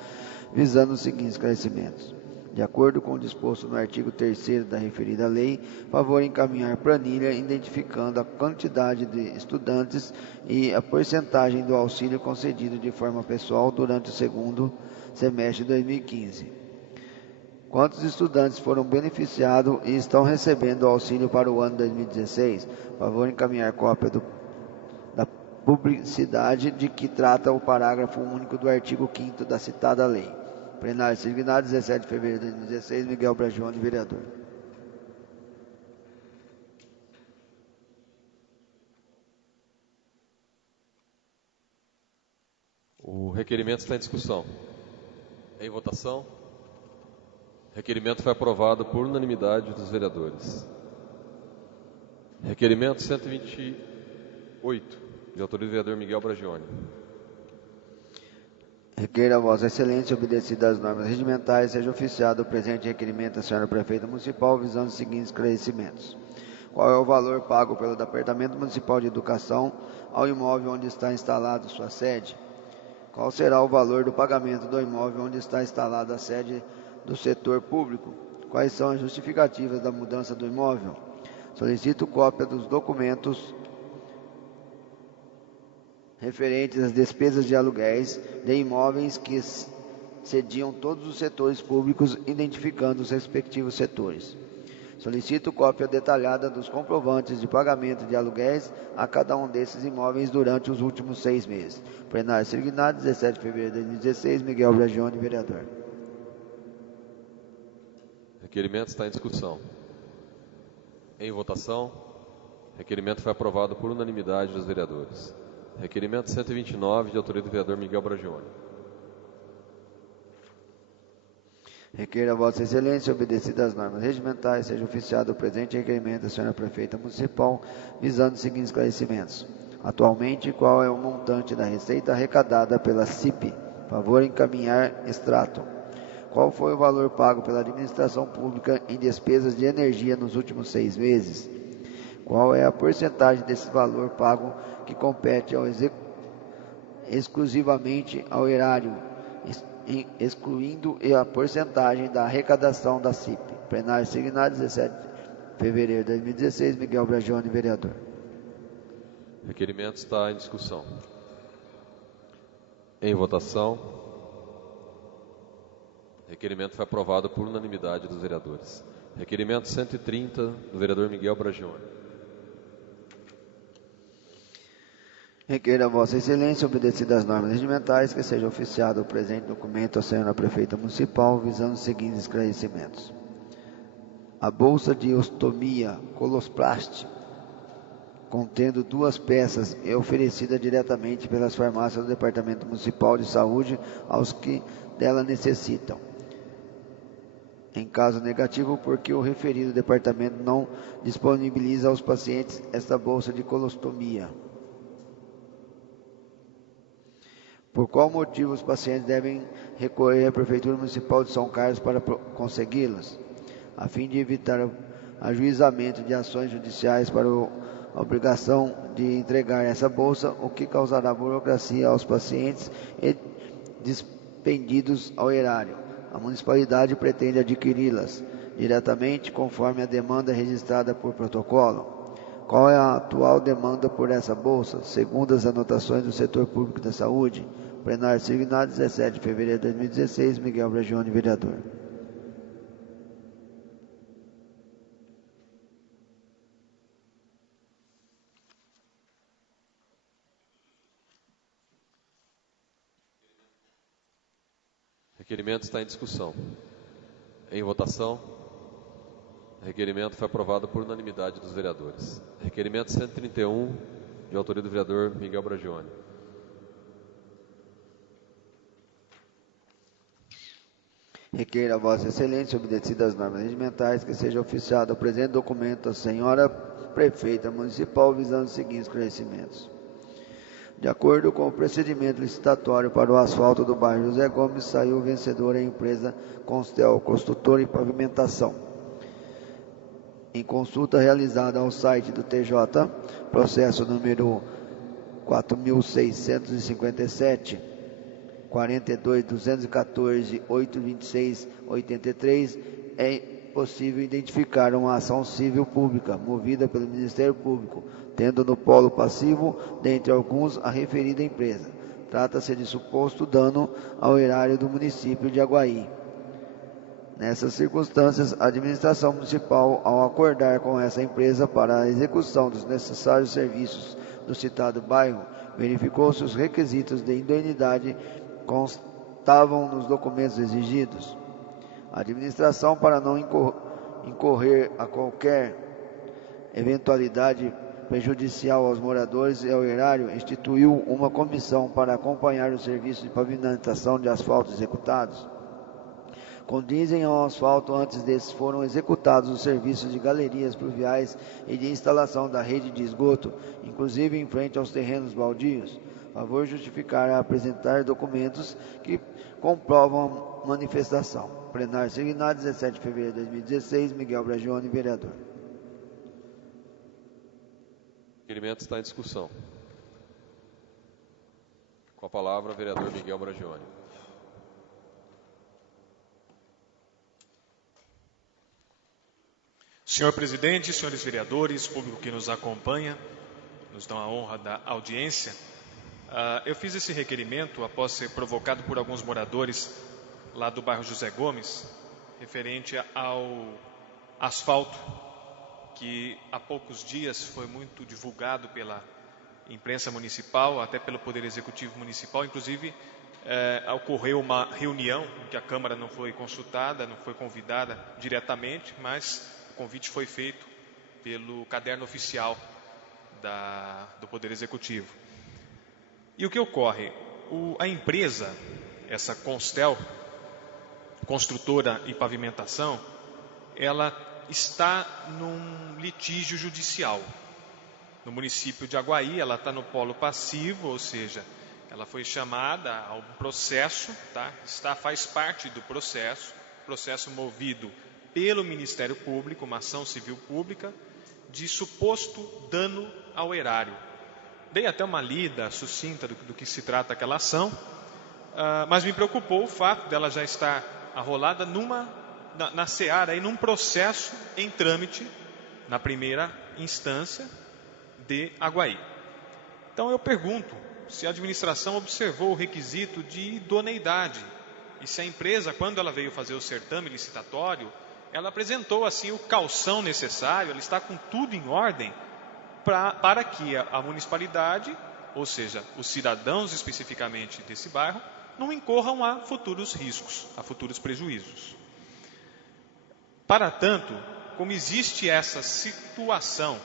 visando os seguintes esclarecimentos. De acordo com o disposto no artigo 3º da referida lei, favor encaminhar planilha identificando a quantidade de estudantes e a porcentagem do auxílio concedido de forma pessoal durante o segundo semestre de 2015. Quantos estudantes foram beneficiados e estão recebendo o auxílio para o ano 2016? Favor encaminhar cópia da publicidade de que trata o parágrafo único do artigo 5º da citada lei. Plenário signado 17 de fevereiro de 2016, Miguel Bragione, vereador. O requerimento está em discussão. Em votação, o requerimento foi aprovado por unanimidade dos vereadores. Requerimento 128, de autoria do vereador Miguel Bragione. Requeira a Vossa Excelência, obedecidas as normas regimentais, seja oficiado o presente requerimento à senhora Prefeita Municipal, visando os seguintes esclarecimentos. Qual é o valor pago pelo Departamento Municipal de Educação ao imóvel onde está instalado sua sede? Qual será o valor do pagamento do imóvel onde está instalada a sede do setor público? Quais são as justificativas da mudança do imóvel? Solicito cópia dos documentos referentes às despesas de aluguéis de imóveis que cediam todos os setores públicos, identificando os respectivos setores. Solicito cópia detalhada dos comprovantes de pagamento de aluguéis a cada um desses imóveis durante os últimos 6 meses. Plenário signado 17 de fevereiro de 2016, Miguel Bragione, vereador. O requerimento está em discussão. Em votação, o requerimento foi aprovado por unanimidade dos vereadores. Requerimento 129, de autoria do vereador Miguel Bragione. Requeira a Vossa Excelência, obedecidas as normas regimentais, seja oficiado o presente requerimento da senhora Prefeita Municipal, visando os seguintes esclarecimentos. Atualmente, qual é o montante da receita arrecadada pela CIP? Favor encaminhar extrato. Qual foi o valor pago pela administração pública em despesas de energia nos últimos 6 meses? Qual é a porcentagem desse valor pago que compete exclusivamente ao erário, excluindo a porcentagem da arrecadação da CIP? Plenário signado 17 de fevereiro de 2016, Miguel Bragione, vereador. O requerimento está em discussão. Em votação. O requerimento foi aprovado por unanimidade dos vereadores. Requerimento 130, do vereador Miguel Bragione. Requeira a Vossa Excelência, obedecidas as normas regimentais, que seja oficiado o presente documento à senhora prefeita municipal, visando os seguintes esclarecimentos. A bolsa de ostomia Colosplast, contendo 2 peças, é oferecida diretamente pelas farmácias do Departamento Municipal de Saúde aos que dela necessitam. Em caso negativo, porque o referido departamento não disponibiliza aos pacientes esta bolsa de colostomia. Por qual motivo os pacientes devem recorrer à Prefeitura Municipal de São Carlos para consegui-las? A fim de evitar o ajuizamento de ações judiciais para a obrigação de entregar essa bolsa, o que causará burocracia aos pacientes e dispendidos ao erário. A municipalidade pretende adquiri-las diretamente conforme a demanda registrada por protocolo. Qual é a atual demanda por essa bolsa, segundo as anotações do setor público da saúde? Plenário signado 17 de fevereiro de 2016, Miguel Bragione, vereador. O requerimento está em discussão. Em votação. O requerimento foi aprovado por unanimidade dos vereadores. Requerimento 131, de autoria do vereador Miguel Bragione. Requeira a Vossa Excelência, obedecidas as normas regimentais, que seja oficiado o presente documento à senhora prefeita municipal, visando os seguintes esclarecimentos. De acordo com o procedimento licitatório para o asfalto do bairro José Gomes, saiu vencedora a empresa Constel, construtora e pavimentação. Em consulta realizada ao site do TJ, processo número 4.657, 42.214.826.83, é possível identificar uma ação civil pública movida pelo Ministério Público, tendo no polo passivo, dentre alguns, a referida empresa. Trata-se de suposto dano ao erário do município de Aguaí. Nessas circunstâncias, a administração municipal, ao acordar com essa empresa para a execução dos necessários serviços do citado bairro, verificou se os requisitos de indeniidade constavam nos documentos exigidos. A administração, para não incorrer a qualquer eventualidade prejudicial aos moradores e ao erário, instituiu uma comissão para acompanhar os serviços de pavimentação de asfalto executados. Condizem ao asfalto, antes desses foram executados os serviços de galerias pluviais e de instalação da rede de esgoto, inclusive em frente aos terrenos baldios. Favor justificar a apresentar documentos que comprovam a manifestação. Plenário signado 17 de fevereiro de 2016, Miguel Bragione, vereador. O requerimento está em discussão. Com a palavra, o vereador Miguel Bragione. Senhor presidente, senhores vereadores, público que nos acompanha, nos dão a honra da audiência. Eu fiz esse requerimento após ser provocado por alguns moradores lá do bairro José Gomes, referente ao asfalto, que há poucos dias foi muito divulgado pela imprensa municipal, até pelo Poder Executivo Municipal. Inclusive, ocorreu uma reunião em que a Câmara não foi consultada, não foi convidada diretamente, mas o convite foi feito pelo caderno oficial do Poder Executivo. E o que ocorre? A empresa, essa Constel, construtora e pavimentação, ela está num litígio judicial. no município de Aguaí. Ela está no polo passivo, ou seja, ela foi chamada ao processo, tá? Faz parte do processo movido pelo Ministério Público, uma ação civil pública, de suposto dano ao erário. Dei até uma lida sucinta do que se trata aquela ação, mas me preocupou o fato dela já estar arrolada na seara, num processo em trâmite, na primeira instância de Aguaí. Então eu pergunto se a administração observou o requisito de idoneidade e se a empresa, quando ela veio fazer o certame licitatório, ela apresentou assim o calção necessário, ela está com tudo em ordem para que a municipalidade, ou seja, os cidadãos especificamente desse bairro, não incorram a futuros riscos, a futuros prejuízos. Para tanto, como existe essa situação,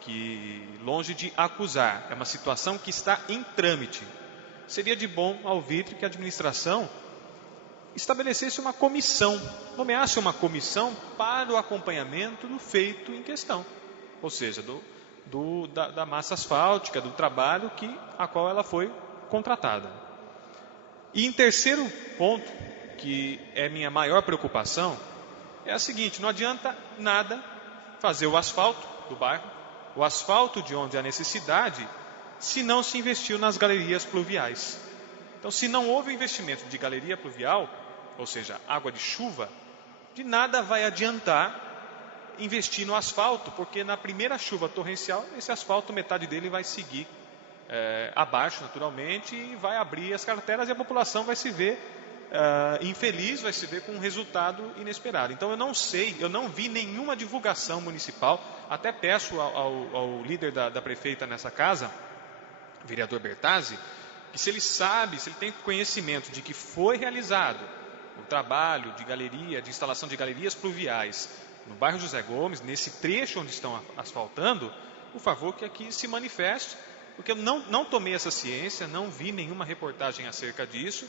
que longe de acusar, é uma situação que está em trâmite, seria de bom alvitre que a administração estabelecesse uma comissão, nomeasse uma comissão para o acompanhamento do feito em questão, ou seja, da massa asfáltica, do trabalho a qual ela foi contratada. E em terceiro ponto, que é minha maior preocupação, é a seguinte: não adianta nada fazer o asfalto do bairro, o asfalto de onde há necessidade, se não se investiu nas galerias pluviais. Então, se não houve investimento de galeria pluvial, ou seja, água de chuva, de nada vai adiantar investir no asfalto, porque na primeira chuva torrencial, esse asfalto, metade dele vai seguir abaixo naturalmente e vai abrir as carteras e a população vai se ver infeliz, vai se ver com um resultado inesperado. Então eu não vi nenhuma divulgação municipal, até peço ao líder da prefeita nessa casa, vereador Bertazzi, que se ele tem conhecimento de que foi realizado o trabalho de galeria, de instalação de galerias pluviais no bairro José Gomes, nesse trecho onde estão asfaltando, por favor que aqui se manifeste, porque eu não tomei essa ciência, não vi nenhuma reportagem acerca disso,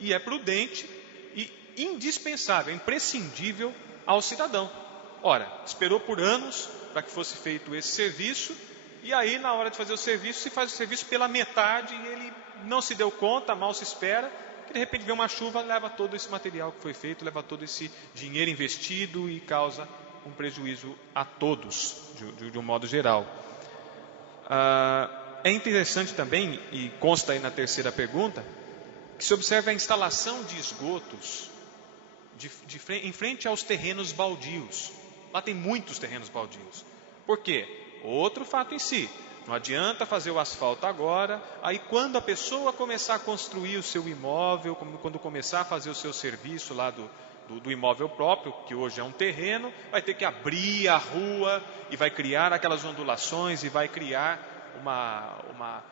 e é prudente e indispensável, imprescindível ao cidadão. Ora, esperou por anos para que fosse feito esse serviço, e aí na hora de fazer o serviço, se faz o serviço pela metade, e ele não se deu conta, mal se espera, que de repente vem uma chuva, leva todo esse material que foi feito, leva todo esse dinheiro investido e causa um prejuízo a todos, de um modo geral. É interessante também, e consta aí na terceira pergunta, que se observa a instalação de esgotos em frente aos terrenos baldios. Lá tem muitos terrenos baldios. Por quê? Outro fato em si. Não adianta fazer o asfalto agora, aí quando a pessoa começar a construir o seu imóvel, quando começar a fazer o seu serviço lá do imóvel próprio, que hoje é um terreno, vai ter que abrir a rua e vai criar aquelas ondulações e vai criar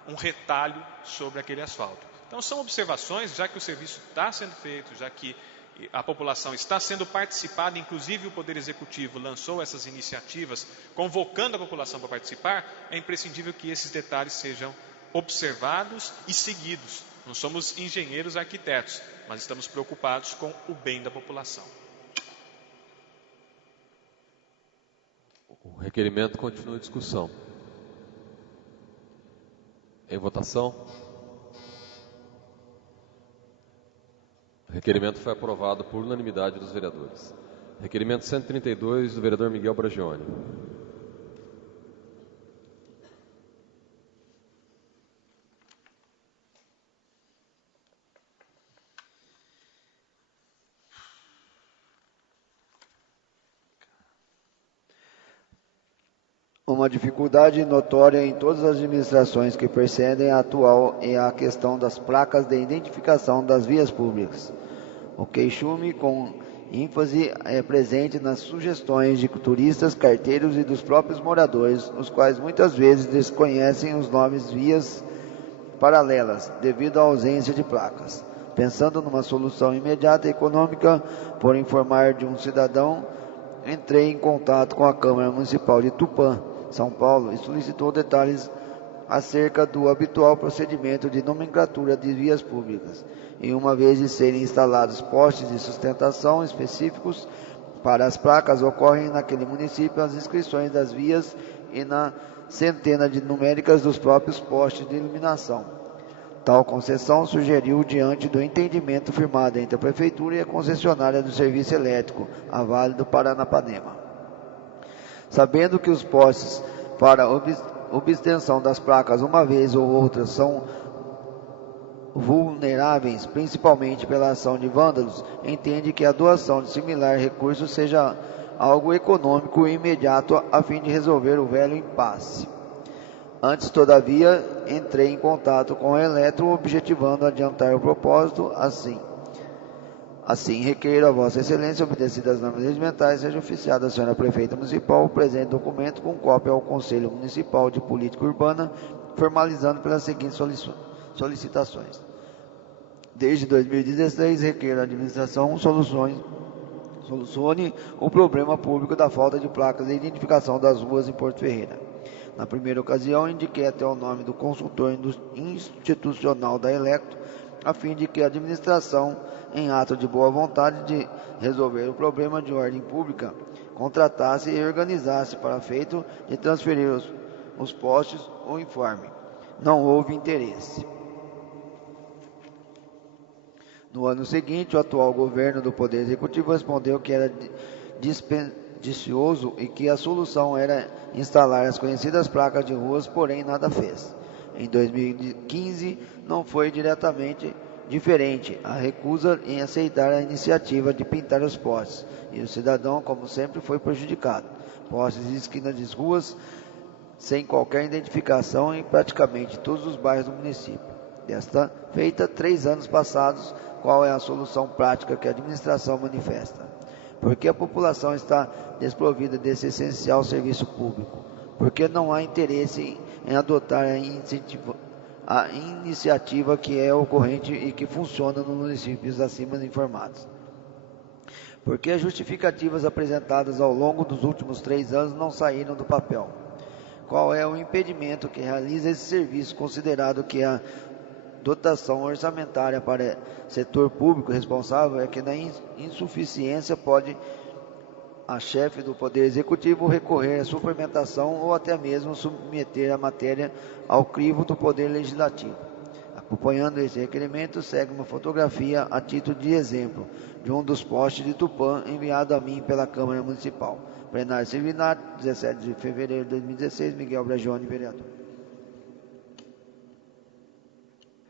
um retalho sobre aquele asfalto. Então são observações, já que o serviço está sendo feito, já que a população está sendo participada, inclusive o Poder Executivo lançou essas iniciativas, convocando a população para participar, é imprescindível que esses detalhes sejam observados e seguidos. Não somos engenheiros arquitetos, mas estamos preocupados com o bem da população. O requerimento continua em discussão. Em votação. O requerimento foi aprovado por unanimidade dos vereadores. Requerimento 132 do vereador Miguel Bragioni. Uma dificuldade notória em todas as administrações que precedem a atual é a questão das placas de identificação das vias públicas. O queixume com ênfase é presente nas sugestões de turistas, carteiros e dos próprios moradores, os quais muitas vezes desconhecem os nomes vias paralelas devido à ausência de placas. Pensando numa solução imediata e econômica, por informar de um cidadão, entrei em contato com a Câmara Municipal de Tupã, São Paulo, e solicitou detalhes acerca do habitual procedimento de nomenclatura de vias públicas, e uma vez de serem instalados postes de sustentação específicos para as placas, ocorrem naquele município as inscrições das vias e na centenas de numéricas dos próprios postes de iluminação. Tal concessão sugeriu diante do entendimento firmado entre a Prefeitura e a concessionária do serviço elétrico, a Vale do Paranapanema. Sabendo que os postes para obtenção das placas uma vez ou outra são vulneráveis, principalmente pela ação de vândalos, entende que a doação de similar recurso seja algo econômico e imediato a fim de resolver o velho impasse. Antes, todavia, entrei em contato com a Eletro, objetivando adiantar o propósito, Assim, requeiro a Vossa Excelência, obedecidas as normas regimentais, seja oficiada a senhora Prefeita Municipal o presente documento com cópia ao Conselho Municipal de Política Urbana, formalizando pelas seguintes solicitações. Desde 2016, requeiro a administração solucione o problema público da falta de placas de identificação das ruas em Porto Ferreira. Na primeira ocasião, indiquei até o nome do consultor institucional da Electro, a fim de que a administração, em ato de boa vontade de resolver o problema de ordem pública, contratasse e organizasse para feito de transferir os postes o informe. Não houve interesse. No ano seguinte, o atual governo do Poder Executivo respondeu que era dispendicioso e que a solução era instalar as conhecidas placas de ruas, porém nada fez. Em 2015, não foi diretamente diferente a recusa em aceitar a iniciativa de pintar os postes, e o cidadão, como sempre, foi prejudicado. Postes de esquinas de ruas sem qualquer identificação em praticamente todos os bairros do município. Desta feita, 3 anos passados, qual é a solução prática que a administração manifesta? Porque a população está desprovida desse essencial serviço público? Porque não há interesse em adotar a iniciativa que é ocorrente e que funciona nos municípios acima informados? Porque as justificativas apresentadas ao longo dos últimos 3 anos não saíram do papel? Qual é o impedimento que realiza esse serviço, considerado que a dotação orçamentária para setor público responsável é que na insuficiência pode a chefe do Poder Executivo recorrer à suplementação ou até mesmo submeter a matéria ao crivo do Poder Legislativo. Acompanhando esse requerimento, segue uma fotografia a título de exemplo de um dos postes de Tupã enviado a mim pela Câmara Municipal. Plenário Servinato, 17 de fevereiro de 2016, Miguel Bragione, vereador.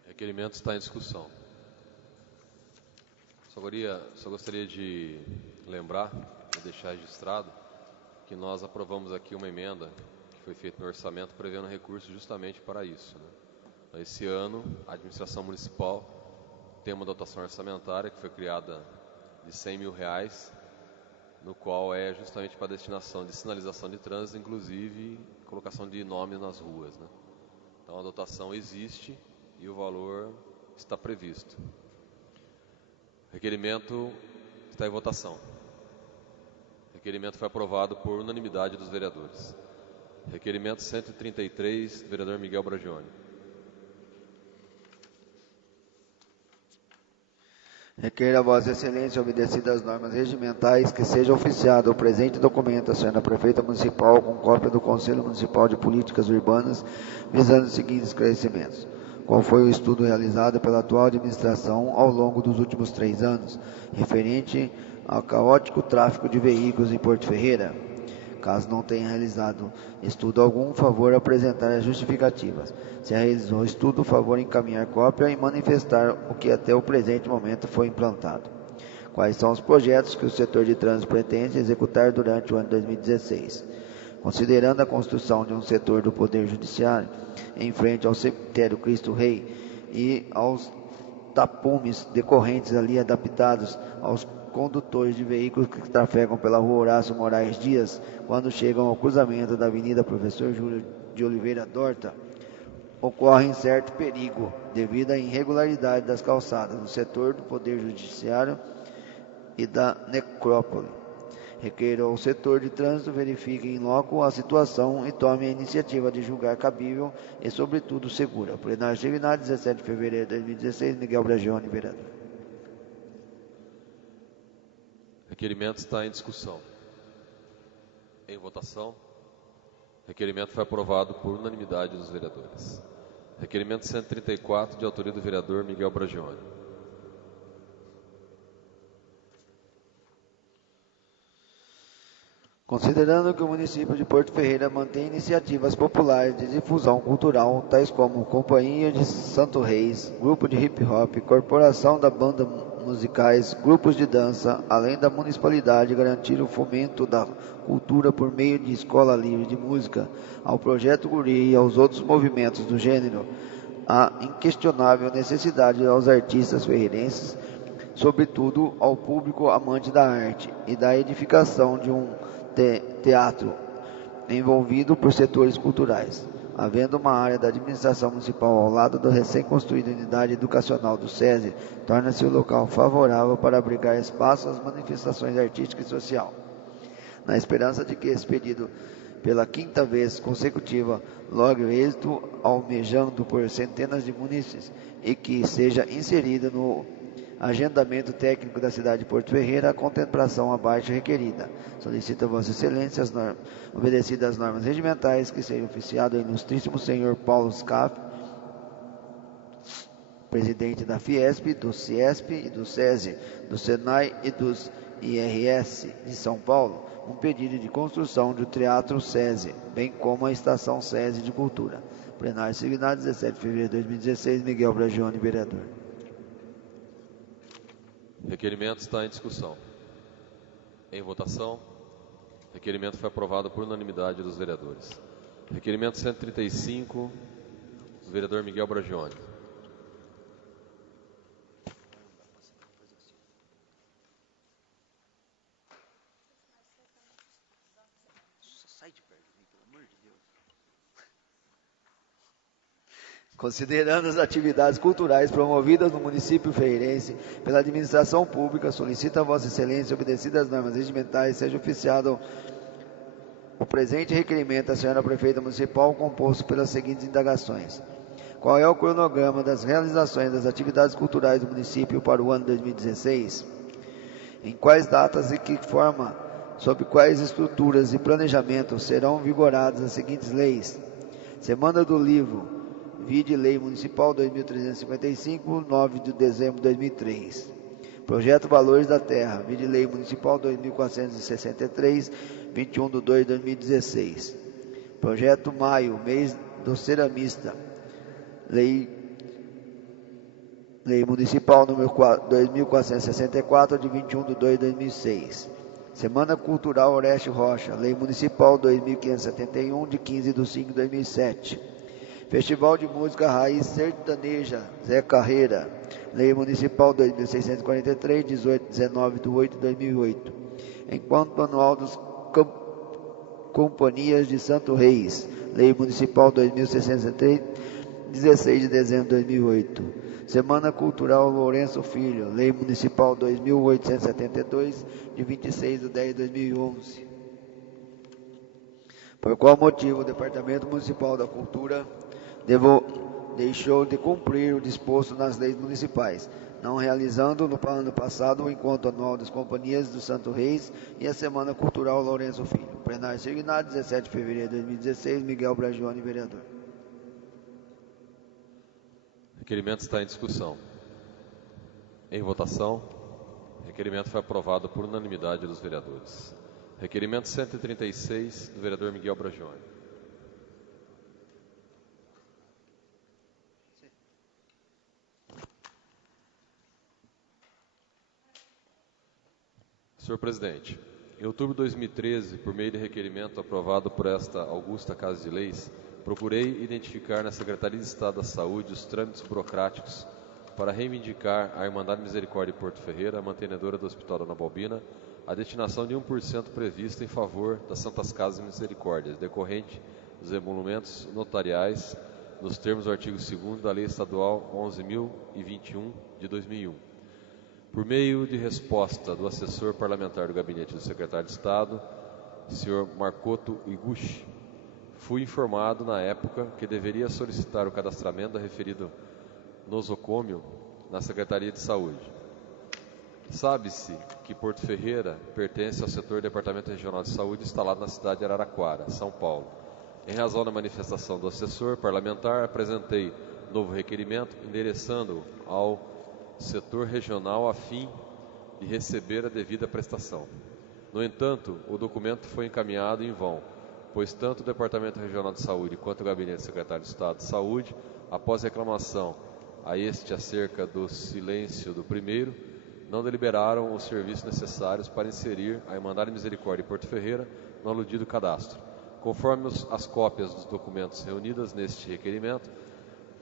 O requerimento está em discussão. Só gostaria de lembrar e deixar registrado que nós aprovamos aqui uma emenda que foi feita no orçamento prevendo recursos justamente para isso, né? Esse ano, a administração municipal tem uma dotação orçamentária que foi criada de R$100 mil, no qual é justamente para destinação de sinalização de trânsito, inclusive colocação de nomes nas ruas, né? Então a dotação existe e o valor está previsto. O requerimento está em votação. O requerimento foi aprovado por unanimidade dos vereadores. Requerimento 133, do vereador Miguel Bragione. Requer a Vossa Excelência, obedecidas as normas regimentais, que seja oficiado o presente documento à senhora Prefeita Municipal com cópia do Conselho Municipal de Políticas Urbanas, visando os seguintes esclarecimentos. Qual foi o estudo realizado pela atual administração ao longo dos últimos 3 anos, referente ao caótico tráfego de veículos em Porto Ferreira? Caso não tenha realizado estudo algum, favor apresentar as justificativas. Se realizou estudo, favor encaminhar cópia e manifestar o que até o presente momento foi implantado. Quais são os projetos que o setor de trânsito pretende executar durante o ano 2016? Considerando a construção de um setor do Poder Judiciário em frente ao cemitério Cristo Rei e aos tapumes decorrentes ali adaptados aos condutores de veículos que trafegam pela rua Horácio Moraes Dias, quando chegam ao cruzamento da Avenida Professor Júlio de Oliveira Dorta, ocorre certo perigo devido à irregularidade das calçadas no setor do Poder Judiciário e da necrópole. Requeiro ao setor de trânsito verifique em loco a situação e tome a iniciativa de julgar cabível e, sobretudo, segura. Plenário Servinato, 17 de fevereiro de 2016, Miguel Bragione, vereador. O requerimento está em discussão. Em votação. Requerimento foi aprovado por unanimidade dos vereadores. Requerimento 134, de autoria do vereador Miguel Bragione. Considerando que o município de Porto Ferreira mantém iniciativas populares de difusão cultural, tais como Companhia de Santo Reis, Grupo de Hip Hop, Corporação da Banda Musicais, grupos de dança, além da municipalidade garantir o fomento da cultura por meio de escola livre de música, ao Projeto Guri e aos outros movimentos do gênero, há inquestionável necessidade aos artistas ferreirenses, sobretudo ao público amante da arte e da edificação de um teatro envolvido por setores culturais. Havendo uma área da administração municipal ao lado da recém-construída unidade educacional do SESI, torna-se o local favorável para abrigar espaço às manifestações artísticas e social. Na esperança de que esse pedido, pela quinta vez consecutiva, logre êxito almejando por centenas de munícipes e que seja inserida no agendamento técnico da cidade de Porto Ferreira a contemplação abaixo requerida. Solicita Vossa Excelência, obedecidas as normas regimentais, que seja oficiado o ilustríssimo senhor Paulo Scaff, presidente da Fiesp, do Ciesp e do SESI, do Senai e dos IRS de São Paulo, um pedido de construção do Teatro SESI, bem como a Estação SESI de Cultura. Plenário signado 17 de fevereiro de 2016, Miguel Bragione, vereador. Requerimento está em discussão. Em votação. Requerimento foi aprovado por unanimidade dos vereadores. Requerimento 135, do vereador Miguel Bragione. Considerando as atividades culturais promovidas no município ferreirense pela administração pública, solicita a Vossa Excelência, obedecidas as normas regimentais, seja oficiado o presente requerimento à senhora prefeita municipal, composto pelas seguintes indagações. Qual é o cronograma das realizações das atividades culturais do município para o ano 2016? Em quais datas e que forma, sob quais estruturas e planejamento serão vigoradas as seguintes leis? Semana do Livro, vide Lei Municipal 2355, 9 de dezembro de 2003. Projeto Valores da Terra, vide Lei Municipal 2463, 21 de 2 de 2016. Projeto Maio, mês do ceramista, Lei Municipal número 2464, de 21 de 2 de 2006. Semana Cultural Oreste Rocha, Lei Municipal 2571, de 15 de 5 de 2007. Festival de Música Raiz Sertaneja, Zé Carreira, Lei Municipal 2643, 19 de 8 de 2008. Enquanto Anual das Companhias de Santo Reis, Lei Municipal 2603, 16 de dezembro de 2008. Semana Cultural Lourenço Filho, Lei Municipal 2872, de 26 de 10 de 2011. Por qual motivo o Departamento Municipal da Cultura deixou de cumprir o disposto nas leis municipais, não realizando no ano passado o encontro anual das companhias do Santo Reis e a Semana Cultural Lourenço Filho. Plenário signado 17 de fevereiro de 2016, Miguel Bragione, vereador. Requerimento está em discussão. Em votação. Requerimento foi aprovado por unanimidade dos vereadores. Requerimento 136, do vereador Miguel Bragione. Senhor Presidente, em outubro de 2013, por meio de requerimento aprovado por esta augusta Casa de Leis, procurei identificar na Secretaria de Estado da Saúde os trâmites burocráticos para reivindicar à Irmandade Misericórdia de Porto Ferreira, a mantenedora do Hospital Dona Balbina, a destinação de 1% prevista em favor das Santas Casas Misericórdias, decorrente dos emolumentos notariais, nos termos do artigo 2º da Lei Estadual 11.021, de 2001. Por meio de resposta do assessor parlamentar do gabinete do secretário de Estado, senhor Marcoto Iguchi, fui informado na época que deveria solicitar o cadastramento da referida nosocômio na Secretaria de Saúde. Sabe-se que Porto Ferreira pertence ao setor do Departamento Regional de Saúde instalado na cidade de Araraquara, São Paulo. Em razão da manifestação do assessor parlamentar, apresentei novo requerimento endereçando-o ao setor regional a fim de receber a devida prestação. No entanto, o documento foi encaminhado em vão, pois tanto o Departamento Regional de Saúde quanto o Gabinete do Secretário de Estado de Saúde, após reclamação a este acerca do silêncio do primeiro, não deliberaram os serviços necessários para inserir a Irmandade Misericórdia de Porto Ferreira no aludido cadastro. Conforme as cópias dos documentos reunidas neste requerimento,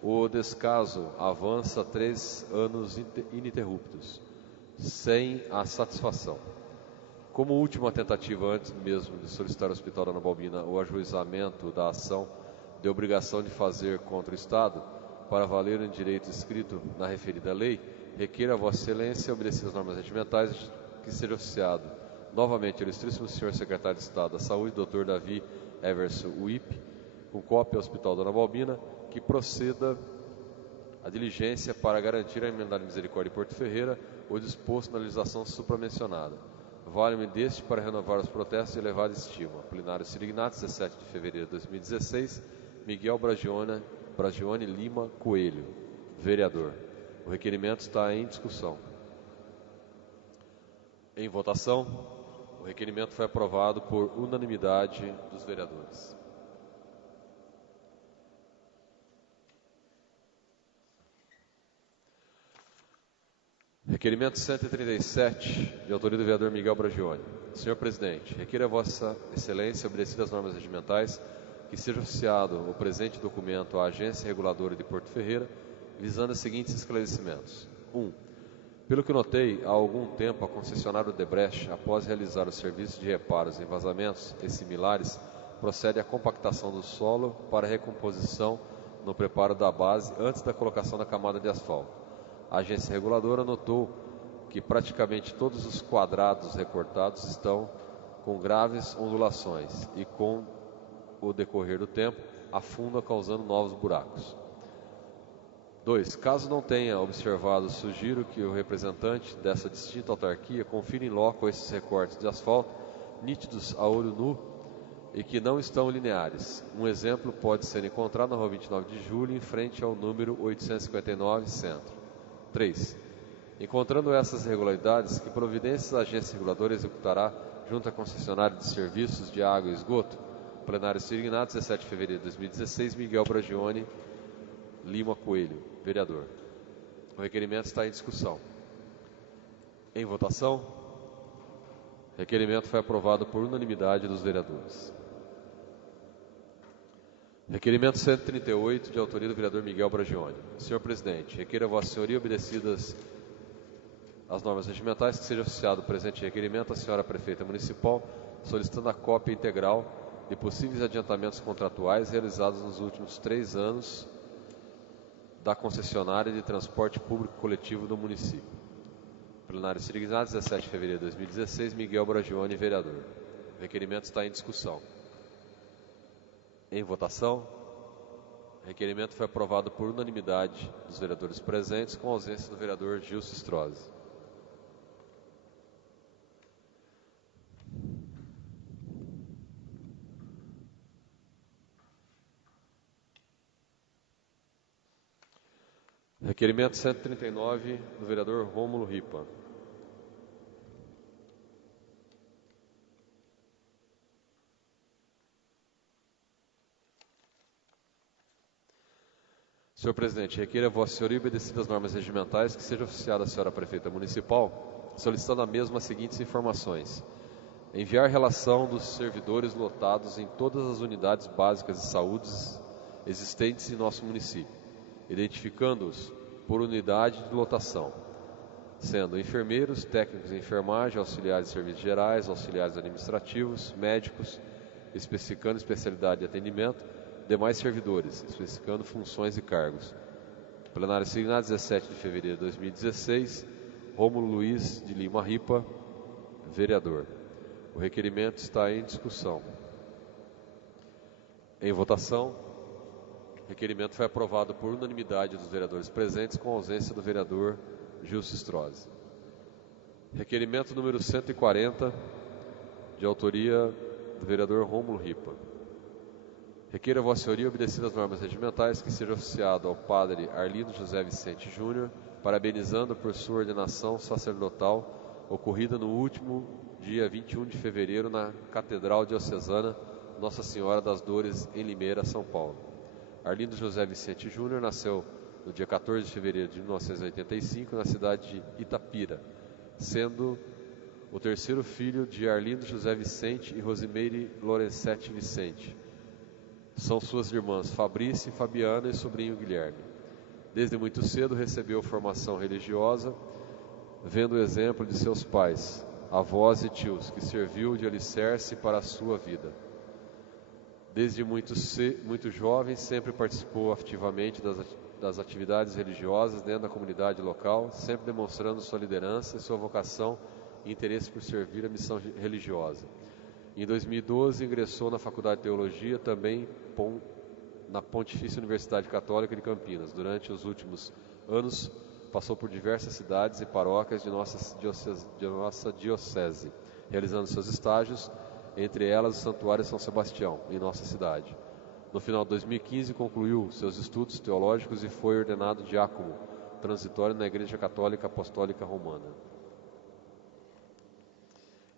o descaso avança 3 anos ininterruptos, sem a satisfação. Como última tentativa, antes mesmo de solicitar ao Hospital Dona Balbina o ajuizamento da ação de obrigação de fazer contra o Estado, para valer um direito escrito na referida lei, requer a Vossa Excelência, obedecidas as normas regimentais, que seja oficiado novamente ao Ilustríssimo Senhor Secretário de Estado da Saúde, Dr. Davi Everson UIP, com cópia ao Hospital Dona Balbina, que proceda a diligência para garantir a Irmandade Misericórdia de Porto Ferreira o disposto na legislação supramencionada. Vale-me deste para renovar os protestos de elevada estima. Plenário Sirignato, 17 de fevereiro de 2016, Miguel Bragione Lima Coelho, vereador. O requerimento está em discussão. Em votação, o requerimento foi aprovado por unanimidade dos vereadores. Requerimento 137, de autoria do vereador Miguel Bragione. Senhor Presidente, requeiro a Vossa Excelência, obedecidas as normas regimentais, que seja oficiado o presente documento à Agência Reguladora de Porto Ferreira, visando os seguintes esclarecimentos. 1. Pelo que notei, há algum tempo a concessionária Odebrecht, após realizar os serviços de reparos em vazamentos e similares, procede à compactação do solo para recomposição no preparo da base antes da colocação da camada de asfalto. A agência reguladora notou que praticamente todos os quadrados recortados estão com graves ondulações e, com o decorrer do tempo, afundam, causando novos buracos. 2. Caso não tenha observado, sugiro que o representante dessa distinta autarquia confira em loco esses recortes de asfalto, nítidos a olho nu e que não estão lineares. Um exemplo pode ser encontrado na rua 29 de julho, em frente ao número 859, centro. 3. Encontrando essas irregularidades, que providências a agência reguladora executará junto à concessionária de serviços de água e esgoto? Plenário Sirignato, 17 de fevereiro de 2016, Miguel Bragione Lima Coelho, vereador. O requerimento está em discussão. Em votação, o requerimento foi aprovado por unanimidade dos vereadores. Requerimento 138, de autoria do vereador Miguel Bragione. Senhor Presidente, requeiro a Vossa Senhoria, obedecidas as normas regimentais, que seja oficiado o presente requerimento à Senhora Prefeita Municipal, solicitando a cópia integral de possíveis adiantamentos contratuais realizados nos últimos 3 anos da concessionária de transporte público coletivo do município. Plenário Sirignato, 17 de fevereiro de 2016, Miguel Bragione, vereador. O requerimento está em discussão. Em votação, o requerimento foi aprovado por unanimidade dos vereadores presentes, com ausência do vereador Gilson Strozzi. Requerimento 139, do vereador Rômulo Ripa. Senhor Presidente, requeiro a Vossa Senhoria, obedecidas as normas regimentais, que seja oficiada a Senhora Prefeita Municipal, solicitando a mesma as seguintes informações. Enviar relação dos servidores lotados em todas as unidades básicas de saúde existentes em nosso município, identificando-os por unidade de lotação, sendo enfermeiros, técnicos de enfermagem, auxiliares de serviços gerais, auxiliares administrativos, médicos, especificando especialidade de atendimento, demais servidores, especificando funções e cargos. Plenário Sirignato, 17 de fevereiro de 2016, Rômulo Luiz de Lima Ripa, vereador. O requerimento está em discussão. Em votação, o requerimento foi aprovado por unanimidade dos vereadores presentes, com ausência do vereador Gilson Strozzi. Requerimento número 140, de autoria do vereador Rômulo Ripa. Requeira Vossa Senhoria, obedecidas as normas regimentais, que seja oficiado ao Padre Arlindo José Vicente Júnior, parabenizando por sua ordenação sacerdotal, ocorrida no último dia 21 de fevereiro na Catedral Diocesana Nossa Senhora das Dores, em Limeira, São Paulo. Arlindo José Vicente Júnior nasceu no dia 14 de fevereiro de 1985, na cidade de Itapira, sendo o terceiro filho de Arlindo José Vicente e Rosimeire Lorenzetti Vicente. São suas irmãs Fabrícia e Fabiana e sobrinho Guilherme. Desde muito cedo recebeu formação religiosa, vendo o exemplo de seus pais, avós e tios, que serviu de alicerce para a sua vida. Desde muito jovem, sempre participou ativamente das atividades religiosas dentro da comunidade local, sempre demonstrando sua liderança, sua vocação e interesse por servir a missão religiosa. Em 2012, ingressou na Faculdade de Teologia, também na Pontifícia Universidade Católica de Campinas. Durante os últimos anos, passou por diversas cidades e paróquias de nossa diocese, realizando seus estágios, entre elas o Santuário São Sebastião, em nossa cidade. No final de 2015, concluiu seus estudos teológicos e foi ordenado diácono transitório na Igreja Católica Apostólica Romana.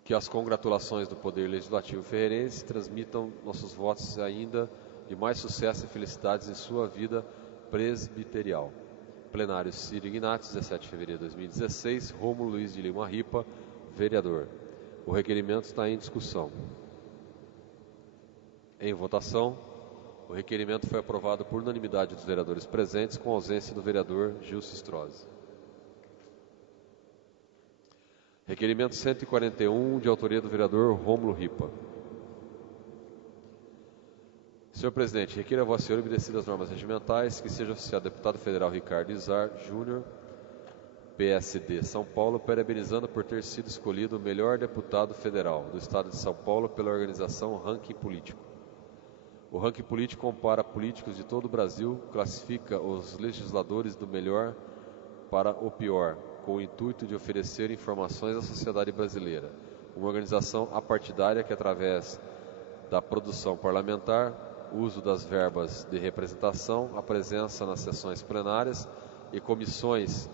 Que as congratulações do Poder Legislativo ferreirense transmitam nossos votos ainda de mais sucesso e felicidades em sua vida presbiterial. Plenário Ciro Ignatius, 17 de fevereiro de 2016, Rômulo Luiz de Lima Ripa, vereador. O requerimento está em discussão. Em votação, o requerimento foi aprovado por unanimidade dos vereadores presentes, com ausência do vereador Gilson Strozzi. Requerimento 141, de autoria do vereador Rômulo Ripa. Senhor presidente, requeira a Vossa Senhoria, obedecidas as normas regimentais, que seja oficiado deputado federal Ricardo Izar Júnior, PSD São Paulo, parabenizando por ter sido escolhido o melhor deputado federal do estado de São Paulo pela organização Ranking Político. O Ranking Político compara políticos de todo o Brasil, classifica os legisladores do melhor para o pior, com o intuito de oferecer informações à sociedade brasileira. Uma organização apartidária que, através da produção parlamentar, uso das verbas de representação, a presença nas sessões plenárias e comissões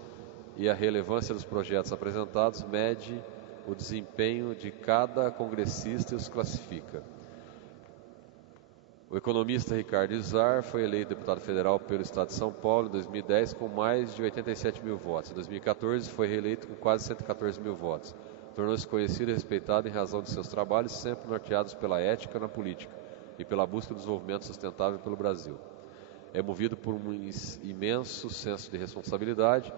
e a relevância dos projetos apresentados, mede o desempenho de cada congressista e os classifica. O economista Ricardo Izar foi eleito deputado federal pelo Estado de São Paulo em 2010 com mais de 87 mil votos. Em 2014 foi reeleito com quase 114 mil votos. Tornou-se conhecido e respeitado em razão de seus trabalhos, sempre norteados pela ética na política e pela busca do desenvolvimento sustentável pelo Brasil. É movido por um imenso senso de responsabilidade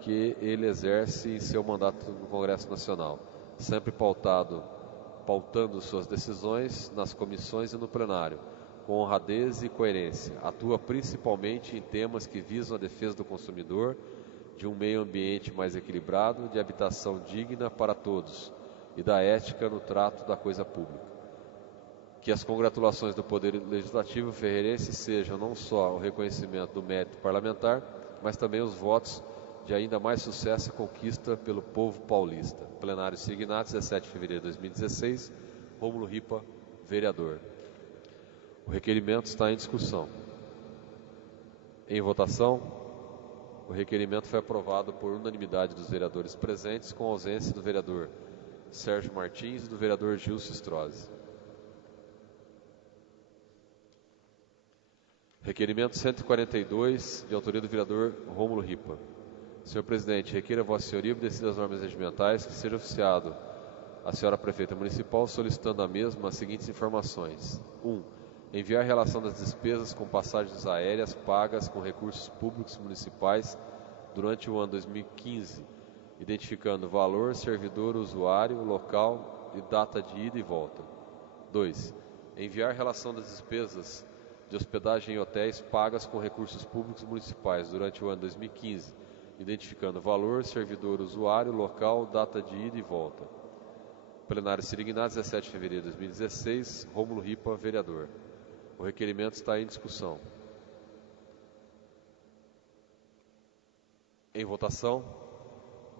que ele exerce em seu mandato no Congresso Nacional, sempre pautando suas decisões nas comissões e no plenário, com honradez e coerência. Atua principalmente em temas que visam a defesa do consumidor, de um meio ambiente mais equilibrado, de habitação digna para todos e da ética no trato da coisa pública. Que as congratulações do Poder Legislativo ferreirense sejam não só o reconhecimento do mérito parlamentar, mas também os votos de ainda mais sucesso e conquista pelo povo paulista. Plenário Ciro Ignatius, 17 de fevereiro de 2016, Rômulo Ripa, vereador. O requerimento está em discussão. Em votação, o requerimento foi aprovado por unanimidade dos vereadores presentes, com ausência do vereador Sérgio Martins e do vereador Gilson Strozzi. Requerimento 142, de autoria do vereador Rômulo Ripa. Senhor presidente, requeira a Vossa Senhoria, obedecidas as normas regimentais, que seja oficiado a senhora prefeita municipal, solicitando a mesma as seguintes informações. 1. Enviar relação das despesas com passagens aéreas pagas com recursos públicos municipais durante o ano 2015, identificando valor, servidor, usuário, local e data de ida e volta. 2. Enviar relação das despesas de hospedagem em hotéis pagas com recursos públicos municipais durante o ano 2015, identificando valor, servidor, usuário, local, data de ida e volta. Plenário Ciro Ignatius, 17 de fevereiro de 2016, Rômulo Ripa, vereador. O requerimento está em discussão. Em votação,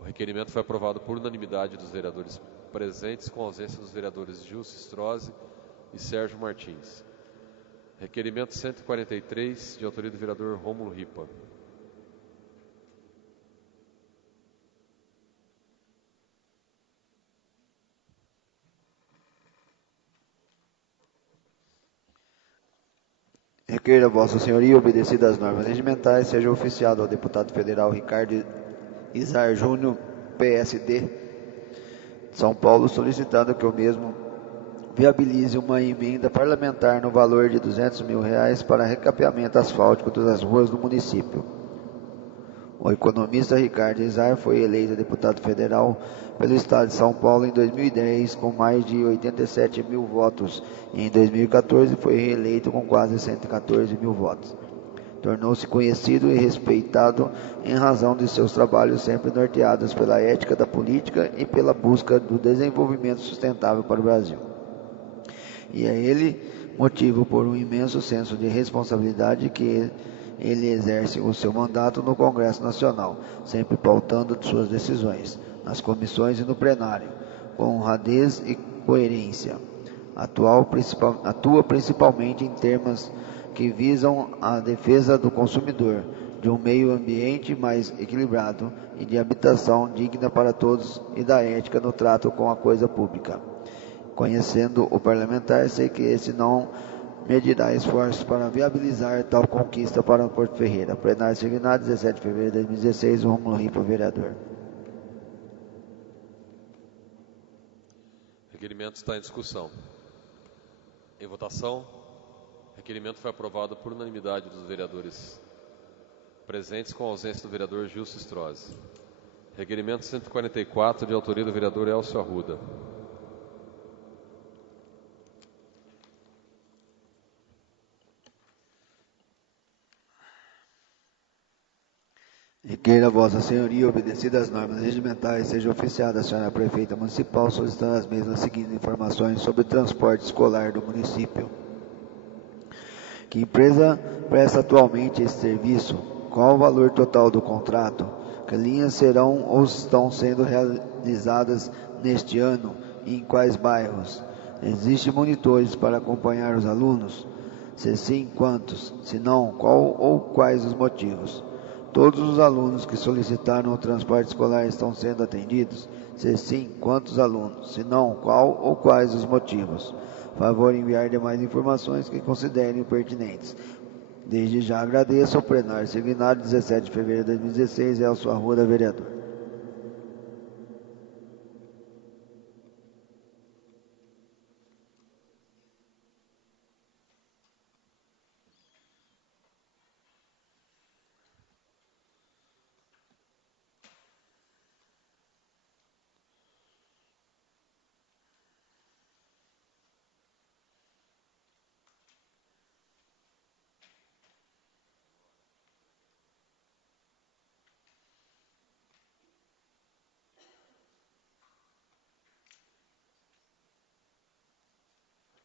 o requerimento foi aprovado por unanimidade dos vereadores presentes, com ausência dos vereadores Gilson Strozzi e Sérgio Martins. Requerimento 143, de autoria do vereador Rômulo Ripa. Requeira Vossa Senhoria, obedecidas as normas regimentais, seja oficiado ao deputado federal Ricardo Izar Júnior, PSD, de São Paulo, solicitando que o mesmo viabilize uma emenda parlamentar no valor de R$200 mil para recapeamento asfáltico das ruas do município. O economista Ricardo Izar foi eleito deputado federal pelo Estado de São Paulo em 2010 com mais de 87 mil votos e em 2014 foi reeleito com quase 114 mil votos. Tornou-se conhecido e respeitado em razão de seus trabalhos sempre norteados pela ética da política e pela busca do desenvolvimento sustentável para o Brasil. E é ele motivo por um imenso senso de responsabilidade que ele exerce o seu mandato no Congresso Nacional, sempre pautando suas decisões, nas comissões e no plenário, com honradez e coerência. Atua principalmente em temas que visam a defesa do consumidor, de um meio ambiente mais equilibrado e de habitação digna para todos e da ética no trato com a coisa pública. Conhecendo o parlamentar, sei que esse não medirá esforços para viabilizar tal conquista para o Porto Ferreira. Plenário signado 17 de fevereiro de 2016, Rômulo Ripa, vereador. O requerimento está em discussão. Em votação, o requerimento foi aprovado por unanimidade dos vereadores presentes, com a ausência do vereador Gilson Strozzi. Requerimento 144, de autoria do vereador Elcio Arruda. Requeira Vossa Senhoria, obedecidas as normas regimentais, seja oficiada a senhora prefeita municipal solicitando as mesmas seguintes informações sobre o transporte escolar do município. Que empresa presta atualmente esse serviço? Qual o valor total do contrato? Que linhas serão ou estão sendo realizadas neste ano e em quais bairros? Existem monitores para acompanhar os alunos? Se sim, quantos? Se não, qual ou quais os motivos? Todos os alunos que solicitaram o transporte escolar estão sendo atendidos? Se sim, quantos alunos? Se não, qual ou quais os motivos? Favor enviar demais informações que considerem pertinentes. Desde já agradeço ao plenário signado 17 de fevereiro de 2016, Elcio Arruda, vereador.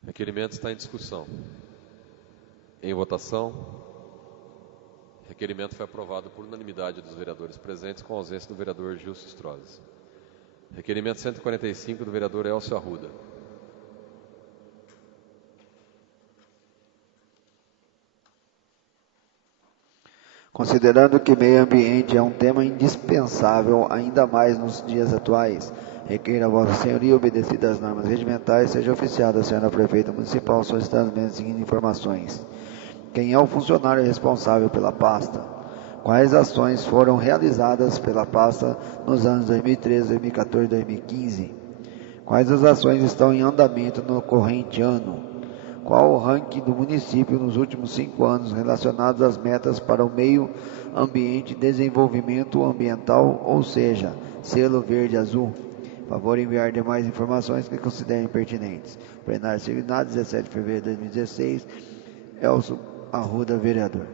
O requerimento está em discussão. Em votação, o requerimento foi aprovado por unanimidade dos vereadores presentes, com a ausência do vereador Gilson Strozzi. Requerimento 145, do vereador Elcio Arruda. Considerando que meio ambiente é um tema indispensável, ainda mais nos dias atuais, requeira a Vossa Senhoria, obedecidas as normas regimentais, seja oficiada a senhora prefeita municipal solicitando as seguintes informações. Quem é o funcionário responsável pela pasta? Quais ações foram realizadas pela pasta nos anos 2013, 2014 e 2015? Quais as ações estão em andamento no corrente ano? Qual o ranking do município nos últimos 5 anos relacionados às metas para o meio ambiente e desenvolvimento ambiental, ou seja, selo verde-azul? Favor enviar demais informações que considerem pertinentes. Plenário signado 17 de fevereiro de 2016, Elcio Arruda, vereador.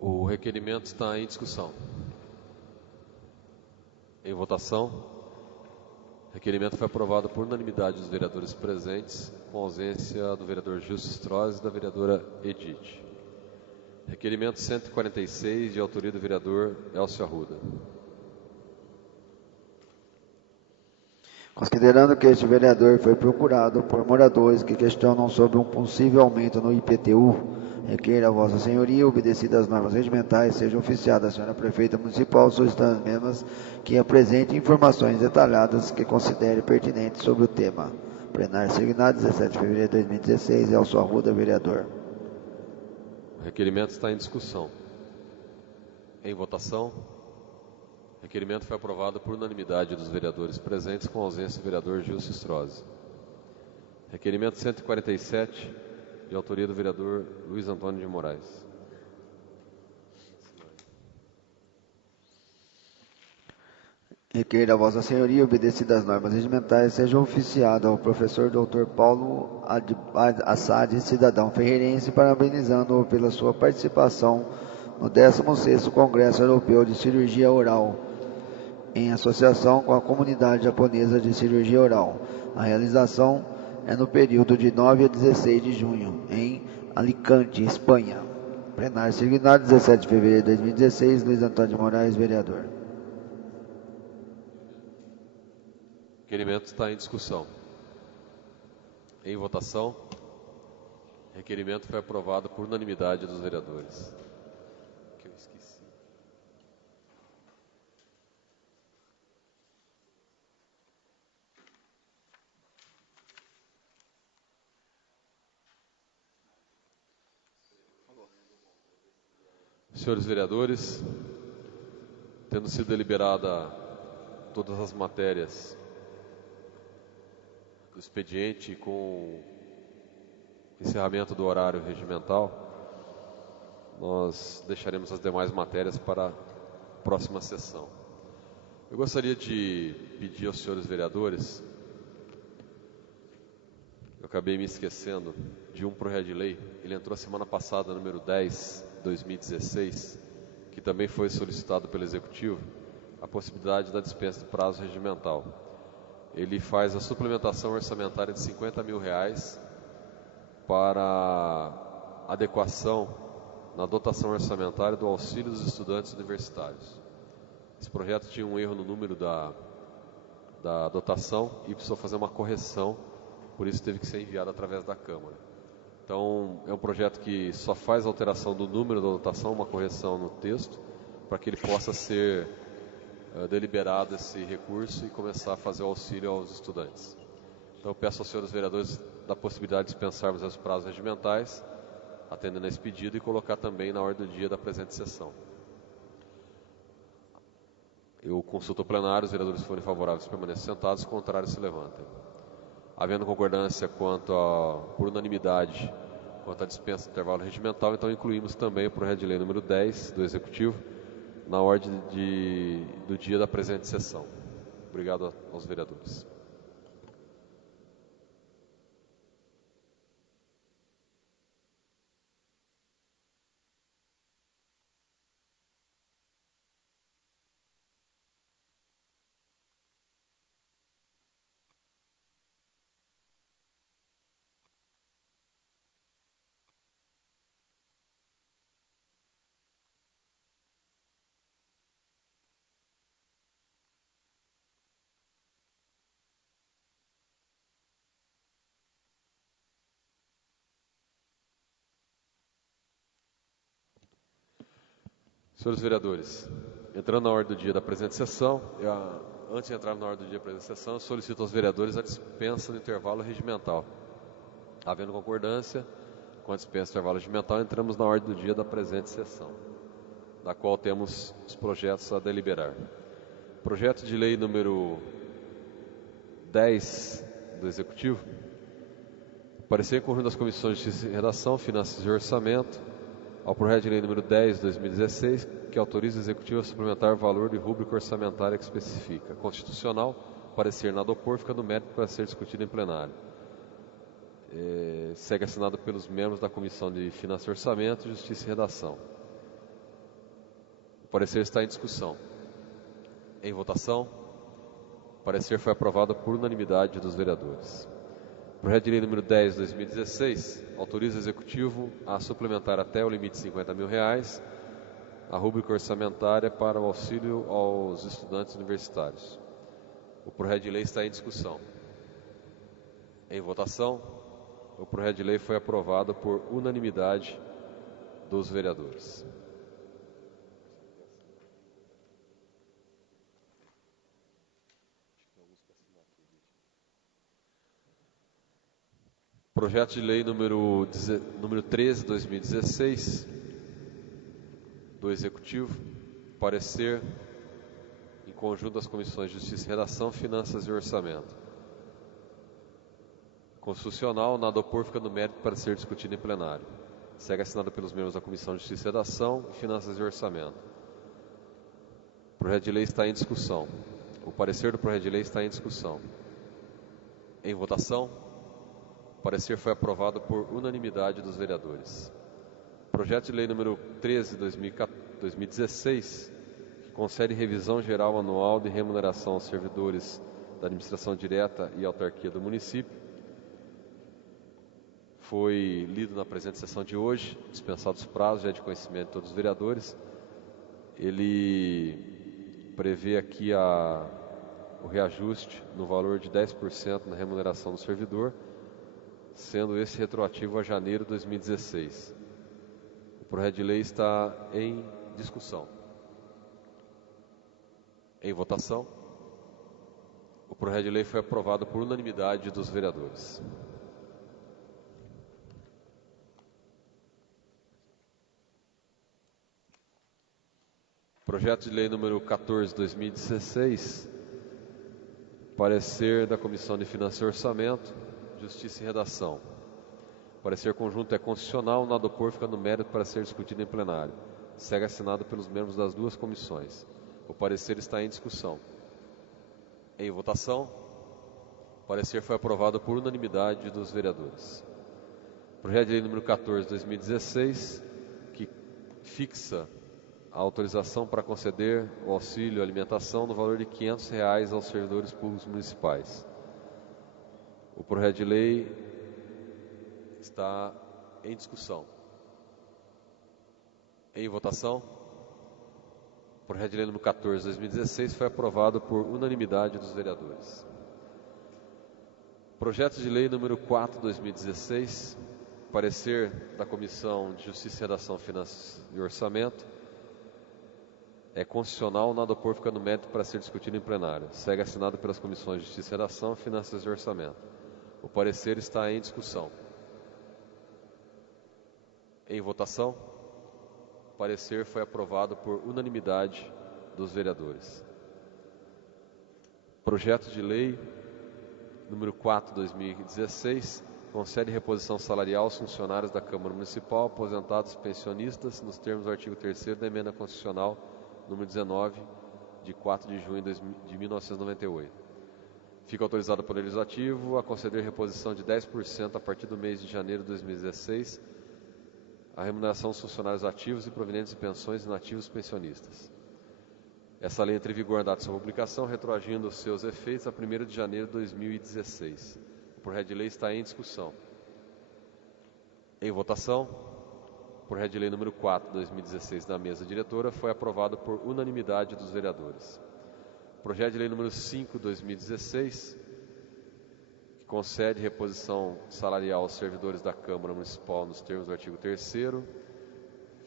O requerimento está em discussão. Em votação, o requerimento foi aprovado por unanimidade dos vereadores presentes, com ausência do vereador Gilson Strozzi e da vereadora Edith. Requerimento 146, de autoria do vereador Elcio Arruda. Considerando que este vereador foi procurado por moradores que questionam sobre um possível aumento no IPTU, requer a Vossa Senhoria, obedecidas as normas regimentais, seja oficiada a senhora prefeita municipal, solicitando as mesmas que apresente informações detalhadas que considere pertinentes sobre o tema. Plenário signado 17 de fevereiro de 2016, Elcio Arruda, vereador. O requerimento está em discussão. Em votação. O requerimento foi aprovado por unanimidade dos vereadores presentes, com ausência do vereador Gilson Strozzi. Requerimento 147, de autoria do vereador Luiz Antônio de Moraes. Requer a Vossa Senhoria, obedecidas as normas regimentais, seja oficiado ao professor Dr. Paulo Assad, cidadão ferreirense, parabenizando-o pela sua participação no 16º Congresso Europeu de Cirurgia Oral, em associação com a Comunidade Japonesa de Cirurgia Oral. A realização é no período de 9 a 16 de junho, em Alicante, Espanha. Plenário signado 17 de fevereiro de 2016, Luiz Antônio de Moraes, vereador. O requerimento está em discussão. Em votação. O requerimento foi aprovado por unanimidade dos vereadores. Que eu esqueci. Senhores vereadores, tendo sido deliberada todas as matérias do expediente com o encerramento do horário regimental, nós deixaremos as demais matérias para a próxima sessão. Eu gostaria de pedir aos senhores vereadores, eu acabei me esquecendo de um projeto de lei, ele entrou semana passada, número 10, 2016, que também foi solicitado pelo Executivo, a possibilidade da dispensa do prazo regimental. Ele faz a suplementação orçamentária de R$50 mil para adequação na dotação orçamentária do auxílio dos estudantes universitários. Esse projeto tinha um erro no número da dotação e precisou fazer uma correção, por isso teve que ser enviado através da Câmara. Então, é um projeto que só faz alteração do número da dotação, uma correção no texto, para que ele possa ser deliberado esse recurso e começar a fazer o auxílio aos estudantes. Então, eu peço aos senhores vereadores da possibilidade de dispensarmos os prazos regimentais, atendendo a esse pedido, e colocar também na ordem do dia da presente sessão. Eu consulto o plenário, os vereadores forem favoráveis permaneçam sentados, contrários se levantem. Havendo concordância por unanimidade quanto à dispensa do intervalo regimental, então incluímos também o projeto de lei número 10 do Executivo na ordem do dia da presente sessão. Obrigado aos vereadores. Senhores vereadores, entrando na ordem do dia da presente sessão, antes de entrar na ordem do dia da presente sessão, eu solicito aos vereadores a dispensa do intervalo regimental. Havendo concordância com a dispensa do intervalo regimental, entramos na ordem do dia da presente sessão, da qual temos os projetos a deliberar. Projeto de lei número 10 do Executivo, parecer em conjunto das comissões de Justiça e Redação, Finanças e Orçamento, ao projeto de lei número 10 de 2016, que autoriza o Executivo a suplementar o valor de rúbrica orçamentária que especifica. Constitucional, parecer nada opor, fica no mérito para ser discutido em plenário. Segue assinado pelos membros da Comissão de Finanças e Orçamento, Justiça e Redação. O parecer está em discussão. Em votação, o parecer foi aprovado por unanimidade dos vereadores. Projeto de lei número 10 de 2016 autoriza o Executivo a suplementar até o limite de R$50 mil a rúbrica orçamentária para o auxílio aos estudantes universitários. O projeto de lei está em discussão. Em votação, o projeto de lei foi aprovado por unanimidade dos vereadores. Projeto de lei número 13, 2016, do Executivo, parecer em conjunto das comissões de Justiça e Redação, Finanças e Orçamento. Constitucional, nada opor, fica no mérito para ser discutido em plenário. Segue assinado pelos membros da Comissão de Justiça e Redação, Finanças e Orçamento. O projeto de lei está em discussão. O parecer do projeto de lei está em discussão. Em votação, o parecer foi aprovado por unanimidade dos vereadores. Projeto de lei número 13, 2016, que concede revisão geral anual de remuneração aos servidores da administração direta e autarquia do município. Foi lido na presente sessão de hoje, dispensados os prazos, já é de conhecimento de todos os vereadores. Ele prevê aqui o reajuste no valor de 10% na remuneração do servidor, sendo esse retroativo a janeiro de 2016. O projeto de lei está em discussão. Em votação, o projeto de lei foi aprovado por unanimidade dos vereadores. Projeto de lei número 14, 2016, parecer da Comissão de Finanças e Orçamento, Justiça e Redação. O parecer conjunto é constitucional, nada opor, fica no mérito para ser discutido em plenário. Segue assinado pelos membros das duas comissões. O parecer está em discussão. Em votação, o parecer foi aprovado por unanimidade dos vereadores. Projeto de lei número 14, 2016, que fixa a autorização para conceder o auxílio alimentação no valor de R$ 500 aos servidores públicos municipais. O projeto de lei está em discussão. Em votação, o projeto de lei número 14, 2016 foi aprovado por unanimidade dos vereadores. Projeto de lei número 4, 2016, parecer da Comissão de Justiça e Redação, Finanças e Orçamento, é constitucional, nada opor, fica no mérito para ser discutido em plenário. Segue assinado pelas Comissões de Justiça e Redação, Finanças e Orçamento. O parecer está em discussão. Em votação, o parecer foi aprovado por unanimidade dos vereadores. Projeto de lei número 4, 2016, concede reposição salarial aos funcionários da Câmara Municipal, aposentados e pensionistas, nos termos do artigo 3º da Emenda Constitucional número 19, de 4 de junho de 1998. Fica autorizado pelo Legislativo a conceder reposição de 10% a partir do mês de janeiro de 2016 a remuneração dos funcionários ativos e provenientes de pensões inativos pensionistas. Essa lei entra em vigor na data de sua publicação, retroagindo os seus efeitos a 1º de janeiro de 2016. O projeto de lei está em discussão. Em votação, o projeto de lei número 4, 2016, da mesa diretora, foi aprovado por unanimidade dos vereadores. Projeto de lei número 5, 2016, que concede reposição salarial aos servidores da Câmara Municipal nos termos do artigo 3º,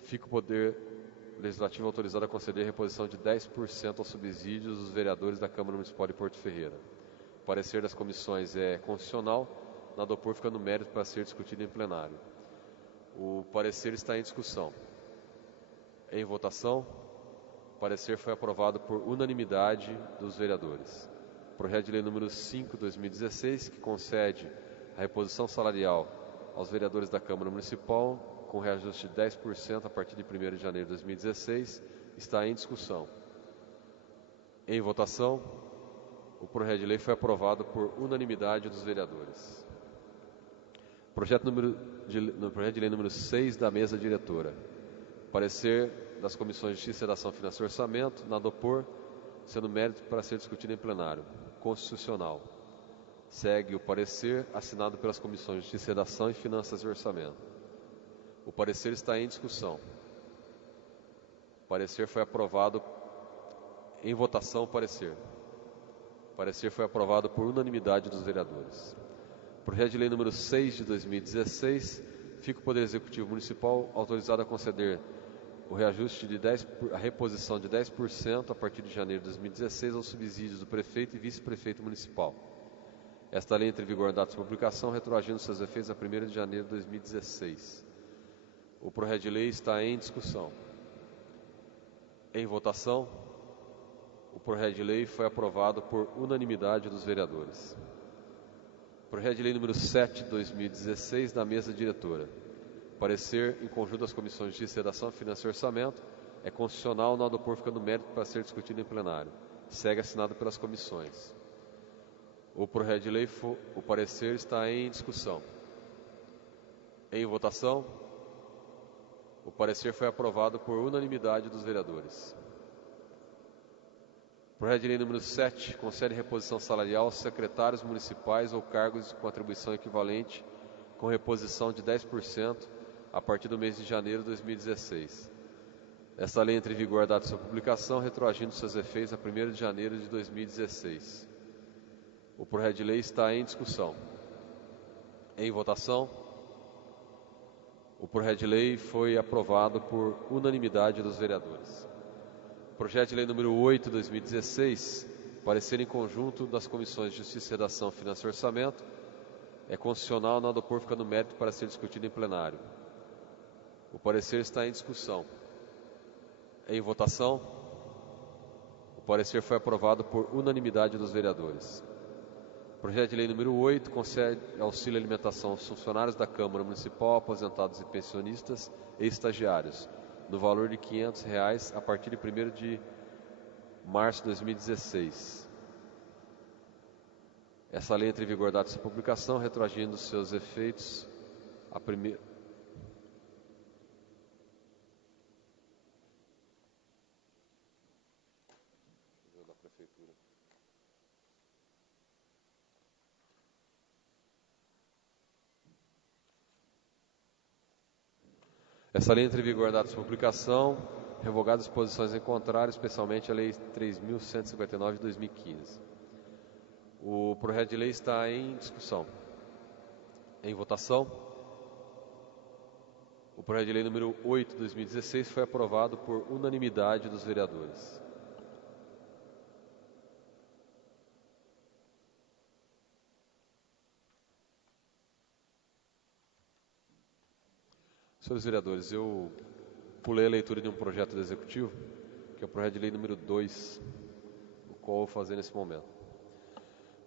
fica o Poder Legislativo autorizado a conceder reposição de 10% aos subsídios dos vereadores da Câmara Municipal de Porto Ferreira. O parecer das comissões é constitucional, nada opor, fica no mérito para ser discutido em plenário. O parecer está em discussão. Em votação, o parecer foi aprovado por unanimidade dos vereadores. Projeto de lei número 5, 2016, que concede a reposição salarial aos vereadores da Câmara Municipal, com reajuste de 10% a partir de 1º de janeiro de 2016, está em discussão. Em votação, o projeto de lei foi aprovado por unanimidade dos vereadores. Projeto de lei número 6 da mesa diretora. Parecer das Comissões de Justiça, Redação, Finanças e Orçamento, nada opor, sendo mérito para ser discutido em plenário. Constitucional. Segue o parecer assinado pelas Comissões de Justiça, Redação e Finanças e Orçamento. O parecer está em discussão. O parecer foi aprovado. Em votação, o parecer. O parecer foi aprovado por unanimidade dos vereadores. Projeto de lei número 6 de 2016, fica o Poder Executivo Municipal autorizado a conceder o reajuste de a reposição de 10% a partir de janeiro de 2016 aos subsídios do prefeito e vice-prefeito municipal. Esta lei entra em vigor na data de publicação, retroagindo seus efeitos a 1º de janeiro de 2016. O projeto de lei está em discussão. Em votação, o projeto de lei foi aprovado por unanimidade dos vereadores. Projeto de lei número 7 de 2016, da mesa diretora. Parecer em conjunto das comissões de Justiça, Redação, Finanças e Orçamento é constitucional, não adopor ficando mérito para ser discutido em plenário. Segue assinado pelas comissões. O projeto de lei, o parecer está em discussão. Em votação, o parecer foi aprovado por unanimidade dos vereadores. Projeto de lei número 7, concede reposição salarial aos secretários municipais ou cargos com atribuição equivalente com reposição de 10% a partir do mês de janeiro de 2016. Esta lei entra em vigor à data de sua publicação, retroagindo seus efeitos a 1º de janeiro de 2016. O projeto de lei está em discussão. Em votação, o projeto de lei foi aprovado por unanimidade dos vereadores. Projeto de lei número 8 de 2016, parecer em conjunto das comissões de Justiça, Redação, Finanças e Orçamento, é constitucional, não adopor ficando mérito para ser discutido em plenário. O parecer está em discussão. Em votação, o parecer foi aprovado por unanimidade dos vereadores. Projeto de lei número 8 concede auxílio alimentação aos funcionários da Câmara Municipal, aposentados e pensionistas e estagiários, no valor de R$ 500 a partir de 1º de março de 2016. Essa lei entra em vigor data de sua publicação, retroagindo seus efeitos a 1º. Essa lei entra em vigor na data de sua publicação, revogadas as disposições em contrário, especialmente a Lei 3.159 de 2015. O projeto de lei está em discussão. Em votação, o projeto de lei número 8 de 2016 foi aprovado por unanimidade dos vereadores. Senhores vereadores, eu pulei a leitura de um projeto do Executivo, que é o projeto de lei número 2, o qual eu vou fazer nesse momento.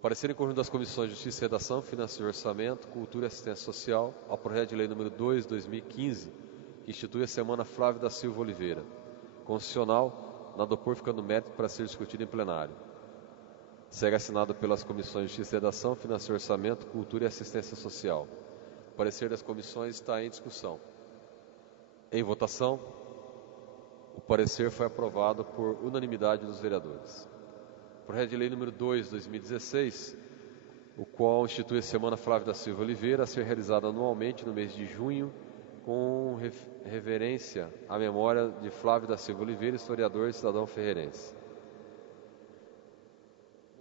Parecer em conjunto das comissões de Justiça, Redação, Finanças e Orçamento, Cultura e Assistência Social ao projeto de lei número 2 de 2015, que institui a Semana Flávio da Silva Oliveira, constitucional, na adopor ficando mérito para ser discutido em plenário. Segue assinado pelas comissões de Justiça, Redação, Finanças e Orçamento, Cultura e Assistência Social. O parecer das comissões está em discussão. Em votação, o parecer foi aprovado por unanimidade dos vereadores. Projeto de lei número 2 de 2016, o qual institui a Semana Flávio da Silva Oliveira, a ser realizada anualmente no mês de junho, com reverência à memória de Flávio da Silva Oliveira, historiador e cidadão ferreirense.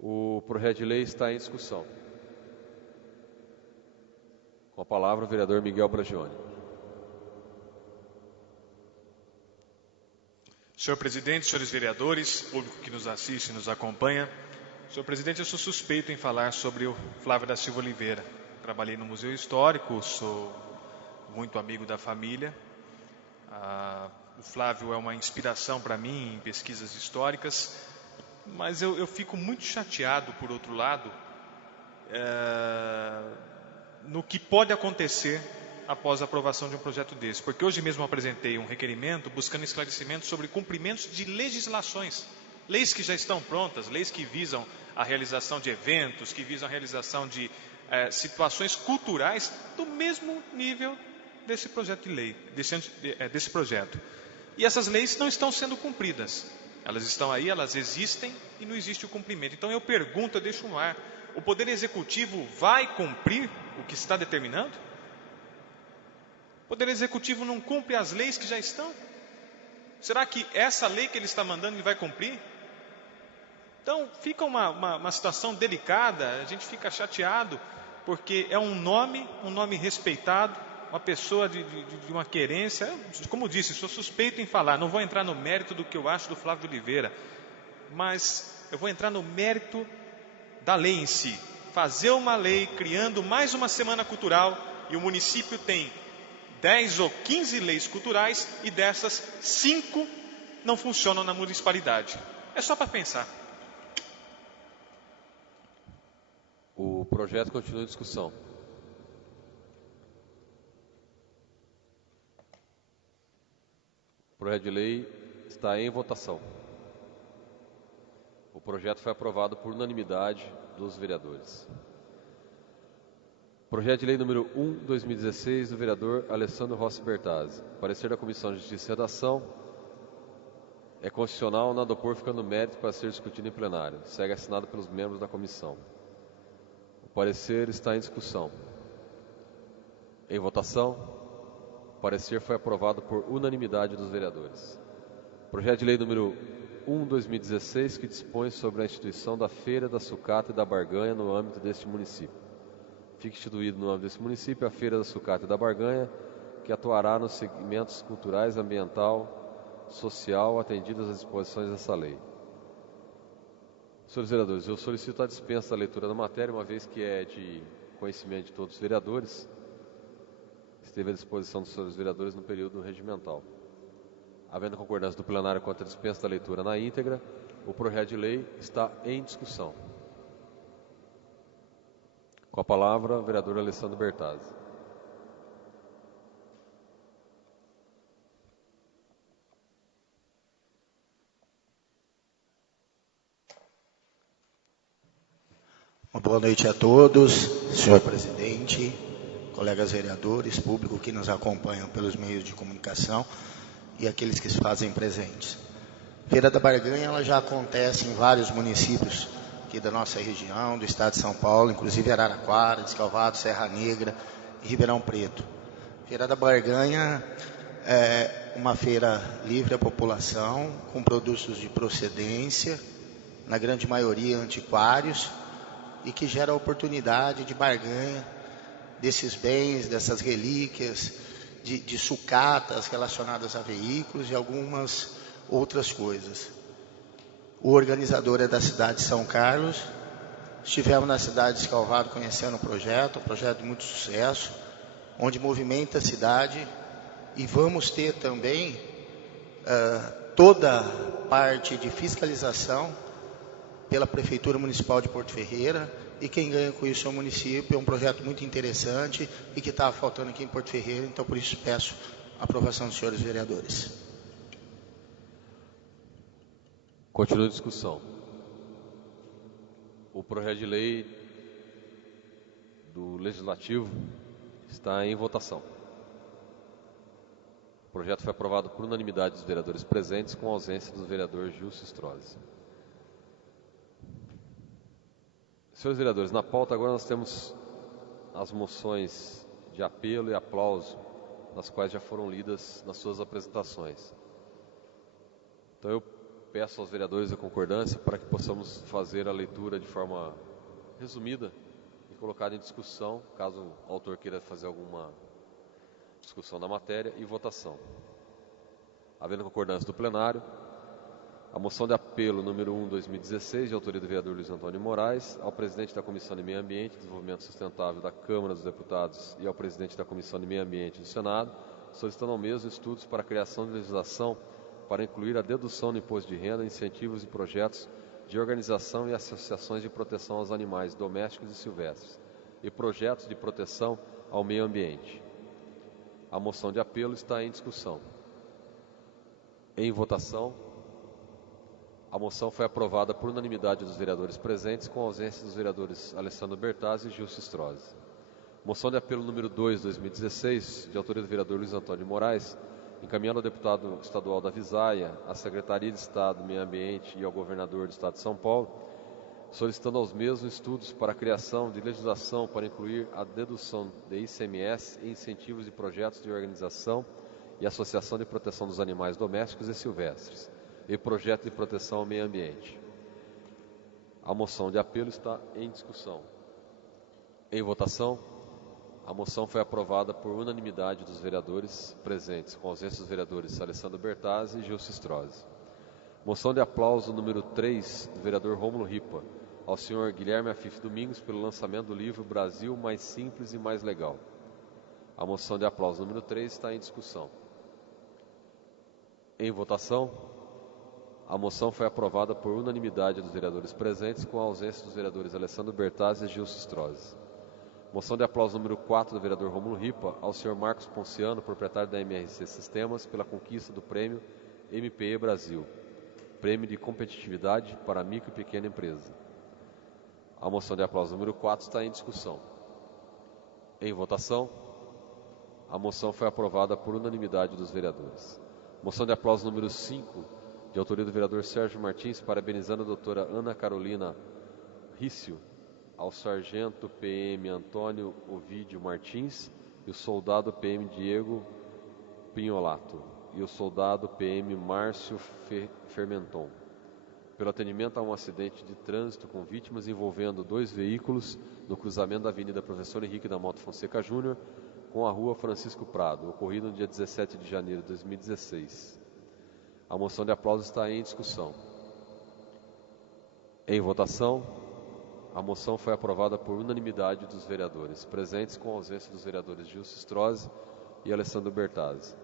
O projeto de lei está em discussão. Com a palavra o vereador Miguel Bragioni. Senhor presidente, senhores vereadores, público que nos assiste e nos acompanha. Senhor presidente, eu sou suspeito em falar sobre o Flávio da Silva Oliveira. Trabalhei no Museu Histórico, sou muito amigo da família. O Flávio é uma inspiração para mim em pesquisas históricas, mas eu fico muito chateado, por outro lado, no que pode acontecer após a aprovação de um projeto desse. Porque hoje mesmo apresentei um requerimento buscando esclarecimento sobre cumprimentos de legislações. Leis que já estão prontas, leis que visam a realização de eventos, que visam a realização de situações culturais do mesmo nível desse projeto de lei, desse projeto. E essas leis não estão sendo cumpridas. Elas estão aí, elas existem e não existe o cumprimento. Então eu pergunto, eu deixo no ar, o Poder Executivo vai cumprir o que está determinando? O Poder Executivo não cumpre as leis que já estão? Será que essa lei que ele está mandando ele vai cumprir? Então, fica uma situação delicada, a gente fica chateado, porque é um nome respeitado, uma pessoa de uma querência. Como eu disse, sou suspeito em falar, não vou entrar no mérito do que eu acho do Flávio de Oliveira, mas eu vou entrar no mérito da lei em si. Fazer uma lei criando mais uma semana cultural, e o município tem 10 ou 15 leis culturais, e dessas 5 não funcionam na municipalidade. É só para pensar. O projeto continua em discussão. O projeto de lei está em votação. O projeto foi aprovado por unanimidade dos vereadores. Projeto de lei número 1/2016, do vereador Alessandro Rossi Bertazzi. Parecer da Comissão de Justiça e Redação. É constitucional, nada opor, ficando mérito para ser discutido em plenário. Segue assinado pelos membros da comissão. O parecer está em discussão. Em votação. O parecer foi aprovado por unanimidade dos vereadores. Projeto de lei número 1/2016, que dispõe sobre a instituição da Feira da Sucata e da Barganha no âmbito deste município. Fica instituído no âmbito deste município a Feira da Sucata e da Barganha, que atuará nos segmentos culturais, ambiental, social, atendidos às disposições dessa lei. Senhores vereadores, eu solicito a dispensa da leitura da matéria, uma vez que é de conhecimento de todos os vereadores, esteve à disposição dos senhores vereadores no período regimental. Havendo concordância do plenário quanto à dispensa da leitura na íntegra, o projeto de lei está em discussão. Com a palavra, o vereador Alessandro Bertazzi. Uma boa noite a todos, senhor presidente, colegas vereadores, público que nos acompanham pelos meios de comunicação e aqueles que se fazem presentes. Feira da Barganha, ela já acontece em vários municípios aqui da nossa região, do estado de São Paulo, inclusive Araraquara, Descalvado, Serra Negra e Ribeirão Preto. Feira da Barganha é uma feira livre à população, com produtos de procedência, na grande maioria antiquários, e que gera a oportunidade de barganha desses bens, dessas relíquias, de sucatas relacionadas a veículos e algumas outras coisas. O organizador é da cidade de São Carlos. Estivemos na cidade de Descalvado conhecendo o projeto, um projeto de muito sucesso, onde movimenta a cidade, e vamos ter também toda a parte de fiscalização pela Prefeitura Municipal de Porto Ferreira, e quem ganha com isso é o município. É um projeto muito interessante e que estava faltando aqui em Porto Ferreira, então por isso peço a aprovação dos senhores vereadores. Continua a discussão. O projeto de lei do Legislativo está em votação. O projeto foi aprovado por unanimidade dos vereadores presentes, com a ausência do vereador Gilson Strozzi. Senhores vereadores, na pauta agora nós temos as moções de apelo e aplauso, das quais já foram lidas nas suas apresentações. Então eu peço aos vereadores a concordância para que possamos fazer a leitura de forma resumida e colocada em discussão, caso o autor queira fazer alguma discussão da matéria, e votação. Havendo concordância do plenário, a moção de apelo número 1/2016, de autoria do vereador Luiz Antônio Moraes, ao presidente da Comissão de Meio Ambiente e Desenvolvimento Sustentável da Câmara dos Deputados e ao presidente da Comissão de Meio Ambiente do Senado, solicitando ao mesmo estudos para a criação de legislação para incluir a dedução do imposto de renda, incentivos e projetos de organização e associações de proteção aos animais domésticos e silvestres, e projetos de proteção ao meio ambiente. A moção de apelo está em discussão. Em votação, a moção foi aprovada por unanimidade dos vereadores presentes, com a ausência dos vereadores Alessandro Bertazzi e Gilson Strozzi. Moção de apelo número 2/2016, de autoria do vereador Luiz Antônio Moraes, encaminhando ao deputado estadual da Visaia, à Secretaria de Estado do Meio Ambiente e ao governador do Estado de São Paulo, solicitando aos mesmos estudos para a criação de legislação para incluir a dedução de ICMS e incentivos e projetos de organização e associação de proteção dos animais domésticos e silvestres, e projeto de proteção ao meio ambiente. A moção de apelo está em discussão. Em votação, a moção foi aprovada por unanimidade dos vereadores presentes, com ausência dos vereadores Alessandro Bertazzi e Gilson Strozzi. Moção de aplauso número 3 do vereador Rômulo Ripa, ao senhor Guilherme Afif Domingos, pelo lançamento do livro Brasil Mais Simples e Mais Legal. A moção de aplauso número 3 está em discussão. Em votação, a moção foi aprovada por unanimidade dos vereadores presentes, com a ausência dos vereadores Alessandro Bertazzi e Gilson Strozzi. Moção de aplauso número 4 do vereador Rômulo Ripa, ao senhor Marcos Ponciano, proprietário da MRC Sistemas, pela conquista do prêmio MPE Brasil, prêmio de competitividade para micro e pequena empresa. A moção de aplauso número 4 está em discussão. Em votação, a moção foi aprovada por unanimidade dos vereadores. Moção de aplauso número 5, de autoria do vereador Sérgio Martins, parabenizando a doutora Ana Carolina Rício, ao sargento PM Antônio Ovídio Martins e o soldado PM Diego Pinholato e o soldado PM Márcio Fermenton, pelo atendimento a um acidente de trânsito com vítimas envolvendo 2 veículos no cruzamento da Avenida Professor Henrique da Mota Fonseca Júnior com a Rua Francisco Prado, ocorrido no dia 17 de janeiro de 2016. A moção de aplauso está em discussão. Em votação, a moção foi aprovada por unanimidade dos vereadores presentes, com a ausência dos vereadores Gilson Strozzi e Alessandro Bertazzi.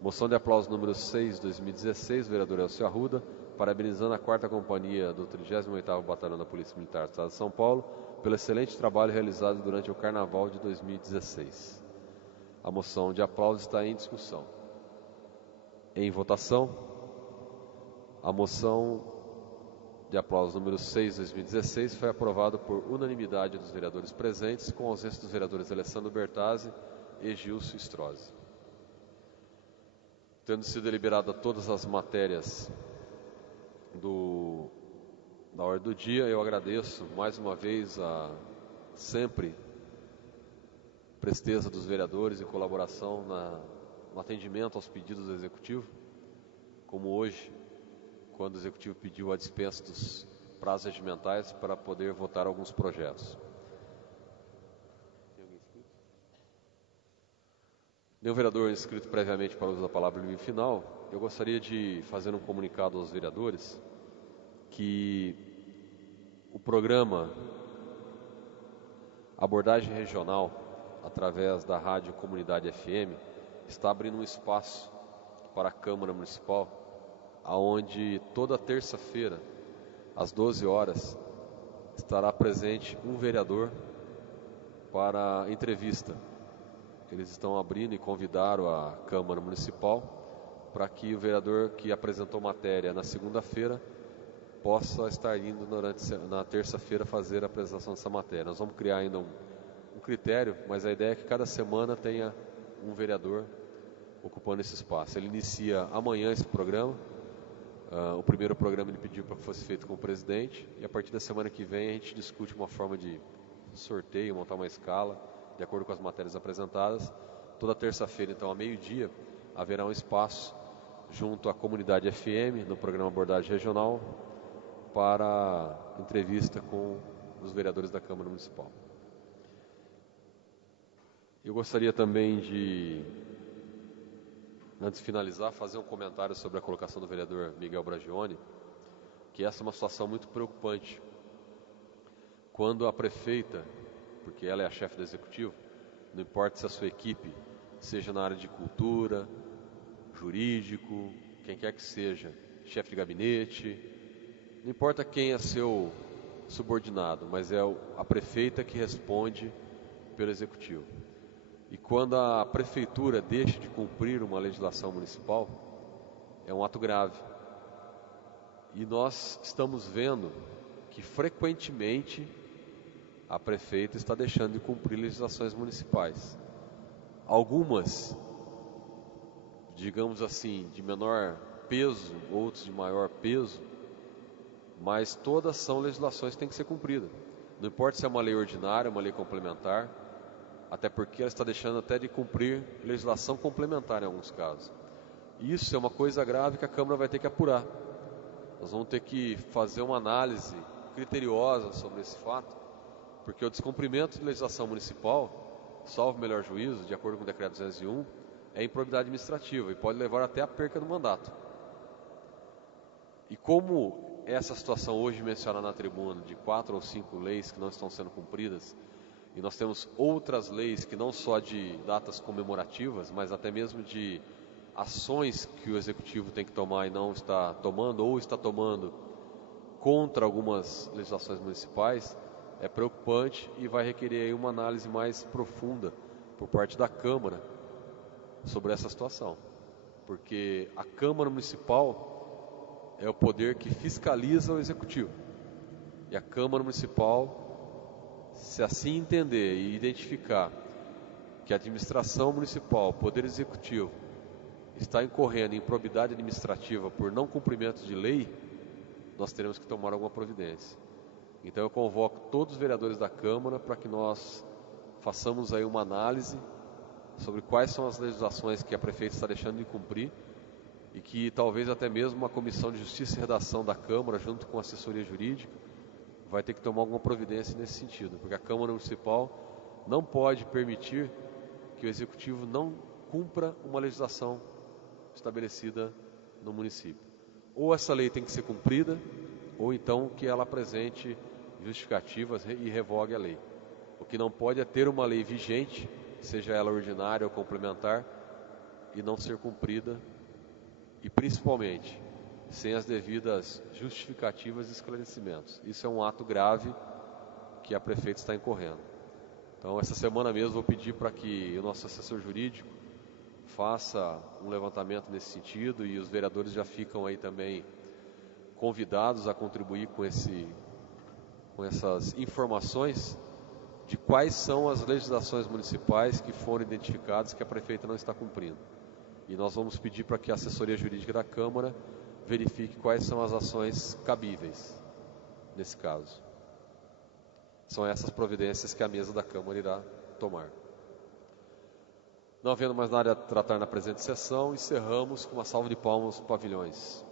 Moção de aplauso número 6, 2016, vereador Elcio Arruda, parabenizando a 4ª Companhia do 38º Batalhão da Polícia Militar do Estado de São Paulo pelo excelente trabalho realizado durante o Carnaval de 2016. A moção de aplauso está em discussão. Em votação, a moção de aplauso número 6, 2016, foi aprovada por unanimidade dos vereadores presentes, com a ausência dos vereadores Alessandro Bertazzi e Gilson Strozzi. Tendo sido deliberadas todas as matérias da ordem do dia, eu agradeço mais uma vez a sempre presteza dos vereadores e colaboração no atendimento aos pedidos do Executivo, como hoje, quando o Executivo pediu a dispensa dos prazos regimentais para poder votar alguns projetos. Nenhum vereador inscrito previamente para o uso da palavra livre final. Eu gostaria de fazer um comunicado aos vereadores que o programa Abordagem Regional, através da Rádio Comunidade FM, está abrindo um espaço para a Câmara Municipal, aonde toda terça-feira, às 12 horas, estará presente um vereador para entrevista. Eles estão abrindo e convidaram a Câmara Municipal para que o vereador que apresentou matéria na segunda-feira possa estar indo na terça-feira fazer a apresentação dessa matéria. Nós vamos criar ainda um critério, mas a ideia é que cada semana tenha um vereador ocupando esse espaço. Ele inicia amanhã esse programa. O primeiro programa ele pediu para que fosse feito com o presidente, e a partir da semana que vem a gente discute uma forma de sorteio, montar uma escala, de acordo com as matérias apresentadas. Toda terça-feira, então, ao meio-dia, haverá um espaço junto à Comunidade FM, no programa Abordagem Regional, para entrevista com os vereadores da Câmara Municipal. Eu gostaria também de, antes de finalizar, fazer um comentário sobre a colocação do vereador Miguel Bragione, que essa é uma situação muito preocupante. Quando a prefeita, porque ela é a chefe do executivo, não importa se a sua equipe seja na área de cultura, jurídico, quem quer que seja, chefe de gabinete, não importa quem é seu subordinado, mas é a prefeita que responde pelo executivo. E quando a prefeitura deixa de cumprir uma legislação municipal, é um ato grave. E nós estamos vendo que frequentemente a prefeita está deixando de cumprir legislações municipais. Algumas, digamos assim, de menor peso, outros de maior peso, mas todas são legislações que têm que ser cumpridas. Não importa se é uma lei ordinária, uma lei complementar, até porque ela está deixando até de cumprir legislação complementar em alguns casos. Isso é uma coisa grave que a Câmara vai ter que apurar. Nós vamos ter que fazer uma análise criteriosa sobre esse fato, porque o descumprimento de legislação municipal, salvo melhor juízo, de acordo com o decreto 201, é improbidade administrativa e pode levar até a perca do mandato. E como essa situação hoje mencionada na tribuna, de 4 ou 5 leis que não estão sendo cumpridas, e nós temos outras leis que não só de datas comemorativas, mas até mesmo de ações que o Executivo tem que tomar e não está tomando, ou está tomando contra algumas legislações municipais, é preocupante e vai requerer aí uma análise mais profunda por parte da Câmara sobre essa situação. Porque a Câmara Municipal é o poder que fiscaliza o Executivo. E a Câmara Municipal, se assim entender e identificar que a administração municipal, o Poder Executivo, está incorrendo em improbidade administrativa por não cumprimento de lei, nós teremos que tomar alguma providência. Então eu convoco todos os vereadores da Câmara para que nós façamos aí uma análise sobre quais são as legislações que a prefeita está deixando de cumprir e que talvez até mesmo uma comissão de justiça e redação da Câmara, junto com a assessoria jurídica, vai ter que tomar alguma providência nesse sentido, porque a Câmara Municipal não pode permitir que o Executivo não cumpra uma legislação estabelecida no município. Ou essa lei tem que ser cumprida, ou então que ela apresente justificativas e revogue a lei. O que não pode é ter uma lei vigente, seja ela ordinária ou complementar, e não ser cumprida, e principalmente sem as devidas justificativas e esclarecimentos. Isso é um ato grave que a prefeita está incorrendo. Então, essa semana mesmo vou pedir para que o nosso assessor jurídico faça um levantamento nesse sentido, e os vereadores já ficam aí também convidados a contribuir com essas informações de quais são as legislações municipais que foram identificadas que a prefeita não está cumprindo. E nós vamos pedir para que a assessoria jurídica da Câmara verifique quais são as ações cabíveis nesse caso. São essas providências que a mesa da Câmara irá tomar. Não havendo mais nada a tratar na presente sessão, encerramos com uma salva de palmas os pavilhões.